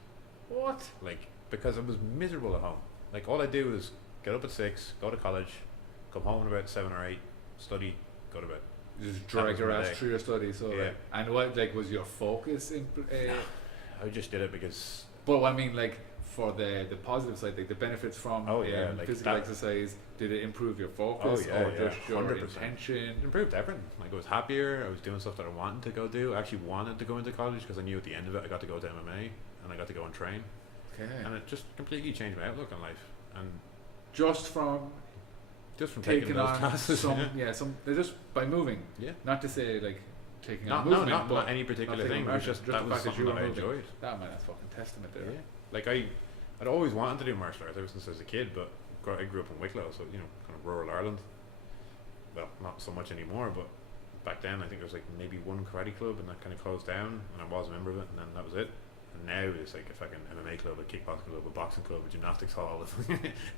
What? Like, because I was miserable at home. Like, all I do was get up at 6, go to college, come home at about 7 or 8, study, go to bed. You just drag your ass through your studies. So Yeah. And what was your focus in? I just did it because. But I mean, like, for the positive side, like the benefits from like physical that. exercise, did it improve your focus or just your 100%. intention? It improved everything. Like, I was happier. I was doing stuff that I wanted to go do. I actually wanted to go into college because I knew at the end of it I got to go to MMA and I got to go and train. Okay. And it just completely changed my outlook on life. And Just from taking taking those on classes, some they're just by moving. yeah. Not to say like taking Not, on movement, but not any particular not taking thing. It was action, just just that the was fact that something you that I were moving. enjoyed. that man, that's fucking testament there. Yeah. Like I'd always wanted to do martial arts ever since I was a kid, but I grew up in Wicklow, so kind of rural Ireland. Well, not so much anymore, but back then I think there was like maybe one karate club, and that kind of closed down, and I was a member of it, and then that was it. And now it's like a fucking MMA club, a kickboxing club, a boxing club, a gymnastics hall,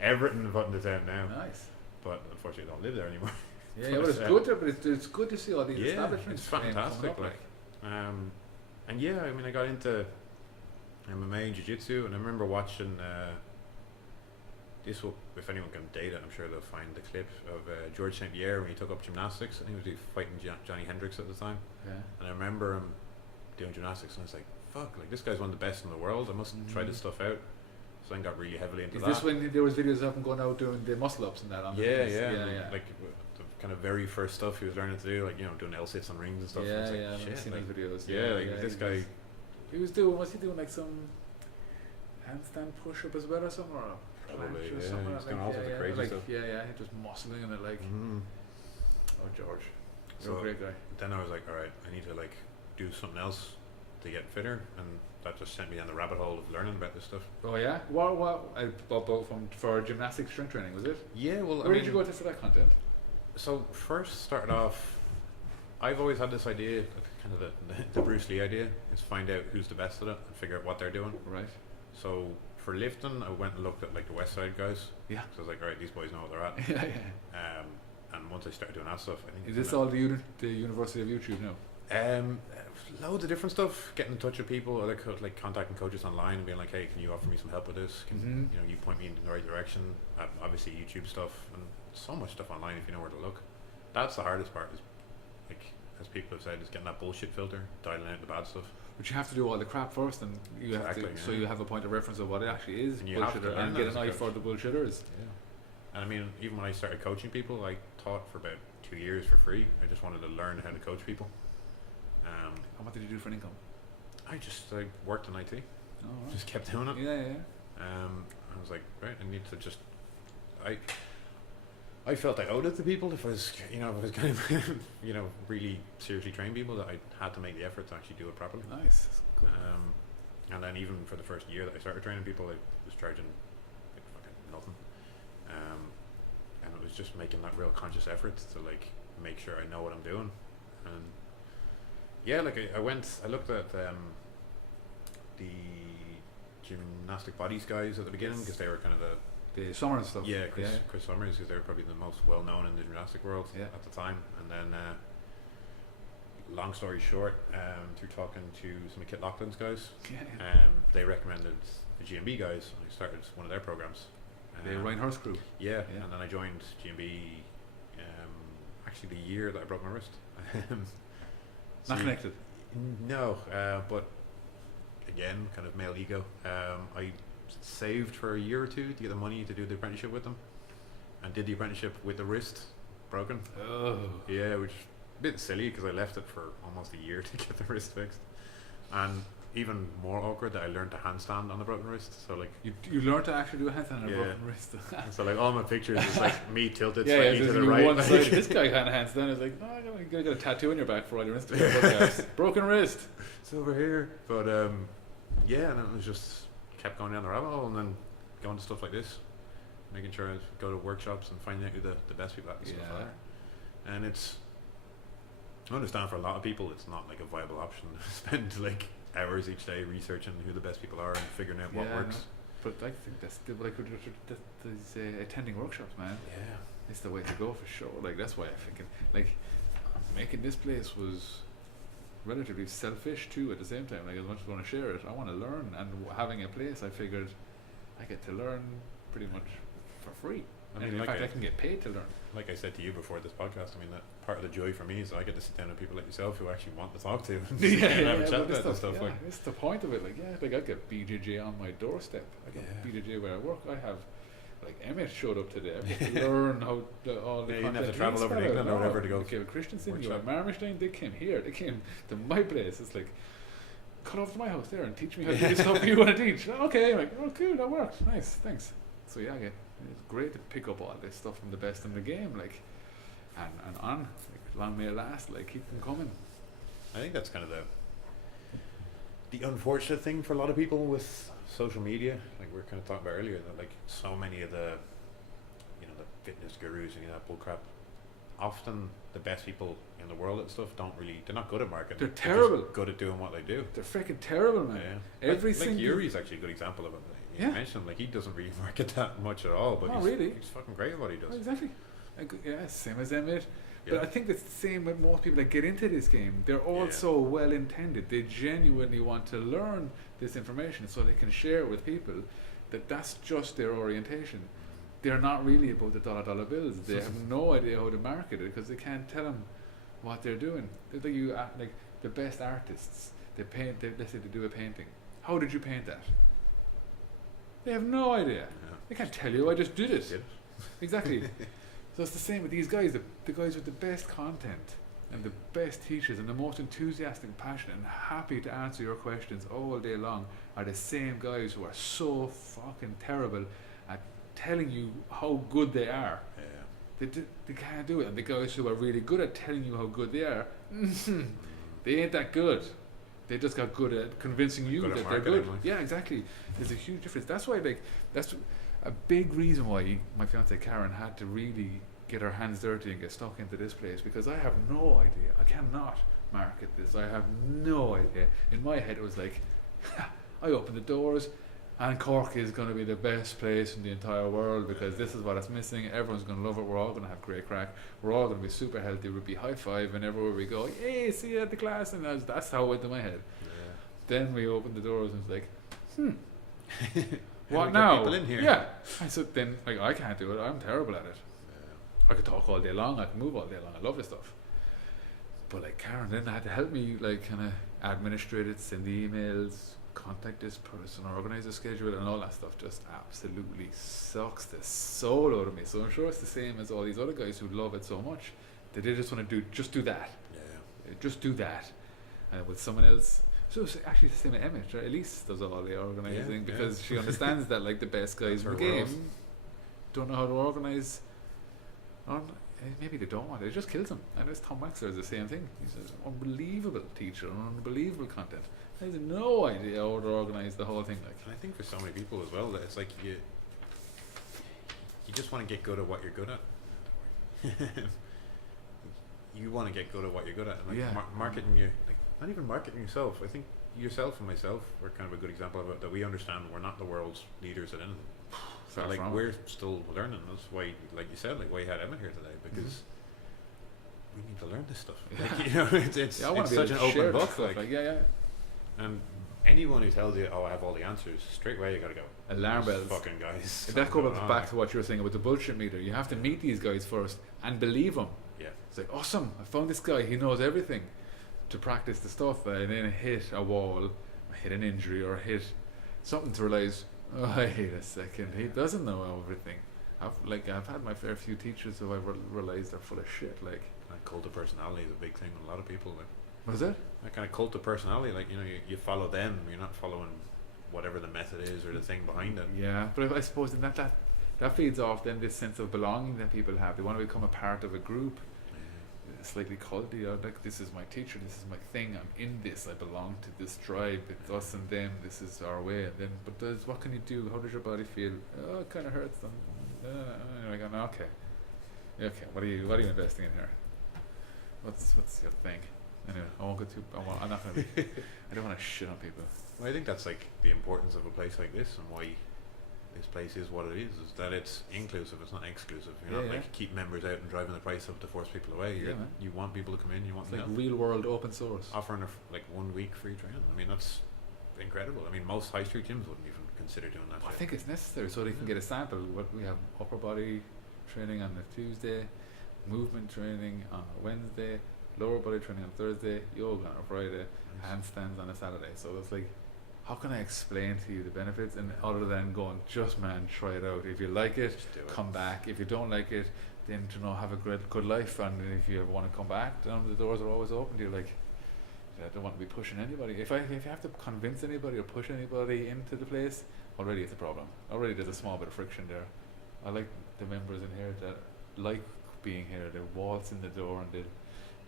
everything put in the town now. Nice. But unfortunately, I don't live there anymore. Yeah, but it's good. But it's good to see all these Yeah, establishments. it's fantastic. coming up, And yeah, I mean, I got into MMA and jiu-jitsu, and I remember watching this will, if anyone can date it, I'm sure they'll find the clip of George St. Pierre when he took up gymnastics. I think he was fighting Johnny Hendricks at the time. Yeah. And I remember him doing gymnastics, and I was like, fuck, like this guy's one of the best in the world. I must try this stuff out. So I got really heavily into Is that. this when there was videos of him going out doing the muscle ups and that? On Yeah. Like, Like the kind of very first stuff he was learning to do, like doing L-sits on rings and stuff. yeah, and yeah. it's like, I've shit, seen like, those videos. yeah, this guy. Was he doing like some handstand push up as well or something, or a Probably, planche or yeah, something? he's doing all sorts of crazy like, stuff. Yeah, just muscling in it like. Oh, George, you're So a great guy. then I was like, all right, I need to like do something else to get fitter, and that just sent me down the rabbit hole of learning about this stuff. Oh yeah, both for gymnastics strength training, was it? Yeah, well, Where did you go to for that content? So first started off, I've always had this idea, kind of the Bruce Lee idea, is find out who's the best at it and figure out what they're doing. Right. So for lifting, I went and looked at like the West Side guys. Yeah. So I was like, all right, these boys know what they're at. yeah. And once I started doing that stuff, I think. Is this all the University of YouTube now? Loads of different stuff. Getting in touch with people, other like contacting coaches online and being like, hey, can you offer me some help with this? Can you point me in the right direction? Obviously YouTube stuff and so much stuff online if you know where to look. That's the hardest part. Is like, as people have said, is getting that bullshit filter, dialing out the bad stuff. But you have to do all the crap first, and you have to, so you have a point of reference of what it actually is, and you have to bullshitter, learn and that get as an a eye coach. for the bullshitters. Yeah. And I mean, even when I started coaching people, I taught for about 2 years for free. I just wanted to learn how to coach people. And what did you do for an income? I just worked in IT. Oh, right. Just kept doing it. Yeah. I was like, right, I need to just. I felt I owed it to people if I was, if I was going to, really seriously train people, that I had to make the effort to actually do it properly. Nice. That's good. And then even for the first year that I started training people, I was charging like fucking nothing. And it was just making that real conscious effort to like make sure I know what I'm doing. And yeah, like I looked at the gymnastic bodies guys at the beginning, because they were kind of the summer and stuff. yeah, Chris Summers, because they were probably the most well known in the gymnastic world at the time. And then long story short, through talking to some of Kit Loughlin's guys, they recommended the GMB guys. I started one of their programs. The Ryan Hurst crew. Yeah, and then I joined GMB actually the year that I broke my wrist. Not connected. No, but again, kind of male ego. I saved for a year or two to get the money to do the apprenticeship with them, and did the apprenticeship with the wrist broken. Oh. Yeah, which is a bit silly because I left it for almost a year to get the wrist fixed. And even more awkward that I learned to handstand on a broken wrist. So like You learn to actually do a handstand on a Yeah. broken wrist. so like all my pictures is like me tilted Yeah, slightly so to the you right. one side, this guy can't handstand. It's like, no, you're gonna get a tattoo on your back for all your Instagram podcasts. Broken wrist. It's over here. But yeah, and it was just kept going down the rabbit hole, and then going to stuff like this, making sure I go to workshops and finding out who the best people at this stuff are. And it's, I understand for a lot of people it's not like a viable option to spend like hours each day researching who the best people are and figuring out what Yeah, I works. know. But I think that's the, like attending workshops, man. Yeah. It's the way to go for sure. Like that's why I think like making this place was relatively selfish too. At the same time, like as much as I want to share it, I want to learn. And having a place, I figured I get to learn pretty much for free. I And mean, in like fact, I- I can get paid to learn. Like I said to you before this podcast, I mean that part of the joy for me is I get to sit down with people like yourself who actually want to talk to and sit down and have a chat but about this stuff. yeah, Like, it's the point of it. Like, yeah, like I get BJJ on my doorstep. I got Yeah. BJJ where I work. I have, like, Emmet showed up today. I get to learn how all the Yeah, you didn't have to content travel links over to fell England out. or whatever to go Like, David Christensen, you workshop. were Marmerstein, they came here. They came to my place. It's like, cut over to my house there and teach me how to do the stuff you want to teach. Okay, I'm like, oh, cool, that works. Nice, thanks. So yeah, it's great to pick up all this stuff from the best in the game, like, and on, like, long may it last, like, keep them coming. I think that's kind of the unfortunate thing for a lot of people with social media. Like we were kind of talking about earlier, that like so many of the, you know, the fitness gurus and that bullcrap, often the best people in the world and stuff they're not good at marketing. They're just terrible. good at doing what they do. They're freaking terrible, man. Yeah. Every like single Yuri's actually a good example of it. You Yeah. mentioned him, like he doesn't really market that much at all, but Not he's, really. he's fucking great at what he does. Oh, exactly. Yeah, same as Emmet. Yeah. But I think it's the same with most people that get into this game. They're all Yeah. so well intended. They genuinely want to learn this information so they can share it with people. That's just their orientation. They're not really about the dollar bills. They have no idea how to market it because they can't tell them what they're doing. It's like the best artists. They paint. Let's say they do a painting. How did you paint that? They have no idea. Yeah. They can't tell you. I just did it. Did it? Exactly. So it's the same with these guys. The guys with the best content and the best teachers and the most enthusiastic, passionate, and happy to answer your questions all day long are the same guys who are so fucking terrible at telling you how good they are. Yeah. They can't do it. And the guys who are really good at telling you how good they are, they ain't that good. They just got good at convincing you Good at that they're marketing, good. like. Yeah, exactly. There's a huge difference. That's why, that's a big reason why my fiancée Karen had to really get her hands dirty and get stuck into this place, because I have no idea. I cannot market this. I have no idea. In my head, it was like, I open the doors, and Cork is going to be the best place in the entire world because this is what it's missing. Everyone's going to love it. We're all going to have great crack. We're all going to be super healthy. We'll be high five, and everywhere we go, hey, see you at the class. And that's how it went in my head. Then we opened the doors and it's like, what now? People in here. Yeah. I said, then like I can't do it. I'm terrible at it. I could talk all day long. I can move all day long. I love this stuff. But like Karen then had to help me, like, kind of administrate it, send the emails, contact this person, organize a schedule, and all that stuff. Just absolutely sucks the soul out of me. So I'm sure it's the same as all these other guys who love it so much that they just want to do that. Just do that. And with someone else. So it's actually the same with Emmet. Right? Elise does all the organising because she understands that like the best guys in the game don't know how to organise. Maybe they don't want it. It just kills them. And this Tom Wexler is the same thing. He's an unbelievable teacher, unbelievable content. He has no idea how to organise the whole thing. Like, And I think for so many people as well, that it's like you just want to get good at what you're good at. You want to get good at what you're good at. And like marketing you, like not even marketing yourself. I think yourself and myself are kind of a good example of it, that we understand we're not the world's leaders at anything. So like we're still learning. That's why, like you said, like why you had Emmet here today, because we need to learn this stuff. Like, you know, it's such an open book. Like, and anyone who tells you, "Oh, I have all the answers," straight away you gotta go. Alarm bells. Fucking guys. That goes back to what you were saying about the bullshit meter. You have to meet these guys first and believe them. Yeah. It's like, awesome, I found this guy, he knows everything, to practice the stuff, and then hit a wall, or hit an injury, or hit something to realise, oh, wait a second, he doesn't know everything. I've had my fair few teachers who I've realised are full of shit. Like cult of personality is a big thing with a lot of people. Like. Was it? That kind of cult of personality, like, you know, you follow them. You're not following whatever the method is or the thing behind it. Yeah, but I suppose in that feeds off then this sense of belonging that people have. They want to become a part of a group, slightly culty, or like, this is my teacher, this is my thing, I'm in this, I belong to this tribe, it's us and them, this is our way. And then, but what can you do? How does your body feel? Oh, it kind of hurts. I go, no, okay, what are you investing in here? What's your thing? Anyway, I won't go too. I'm not gonna be. I don't want to shit on people. Well, I think that's like the importance of a place like this, and why this place is what it is that it's inclusive, it's not exclusive. You're not like keep members out and driving the price up to force people away. You want people to come in, you want it's them like real world open source. offering like 1 week free training. I mean, that's incredible. I mean, most high street gyms wouldn't even consider doing that. I think it's necessary so they can get a sample. What we have: upper body training on a Tuesday, movement training on a Wednesday, lower body training on Thursday, yoga on a Friday, handstands on a Saturday. So it's like, how can I explain to you the benefits, and other than going, just man, try it out. If you like it, come back. If you don't like it, then have a good life. And if you ever want to come back, the doors are always open to you. Like, I don't want to be pushing anybody. If you have to convince anybody or push anybody into the place, already it's a problem. Already there's a small bit of friction there. I like the members in here that like being here. They waltz in the door and they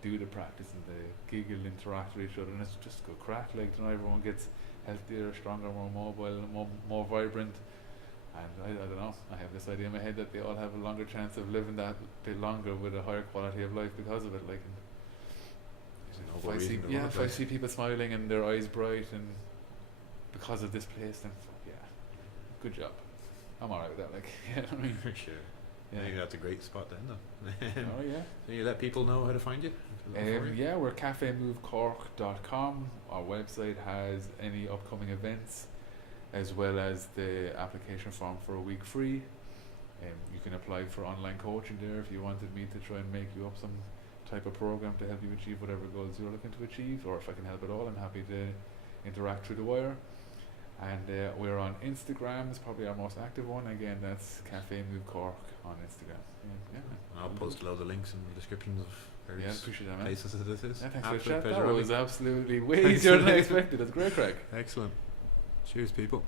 do the practice and they giggle, interact with each other, and it's just good crack. Like, everyone gets healthier, stronger, more mobile, more vibrant. And I don't know, I have this idea in my head that they all have a longer chance of living that bit longer with a higher quality of life because of it. Like, if I see people smiling and their eyes bright and because of this place, then good job. I'm alright with that. Like, I mean, for sure. Yeah, maybe that's a great spot then, though. Oh yeah. So you let people know how to find you? We're cafemovecork.com. Our website has any upcoming events, as well as the application form for a week free. You can apply for online coaching there if you wanted me to try and make you up some type of program to help you achieve whatever goals you're looking to achieve, or if I can help at all, I'm happy to interact through the wire. And we're on Instagram, it's probably our most active one. Again, that's Cafe Move Cork on Instagram. Yeah. I'll post loads of links in the descriptions of various appreciate that, man. places that this is. Yeah, thanks absolute for the chat. pleasure. That was absolutely way easier than I expected. It's great crack. Excellent. Cheers, people.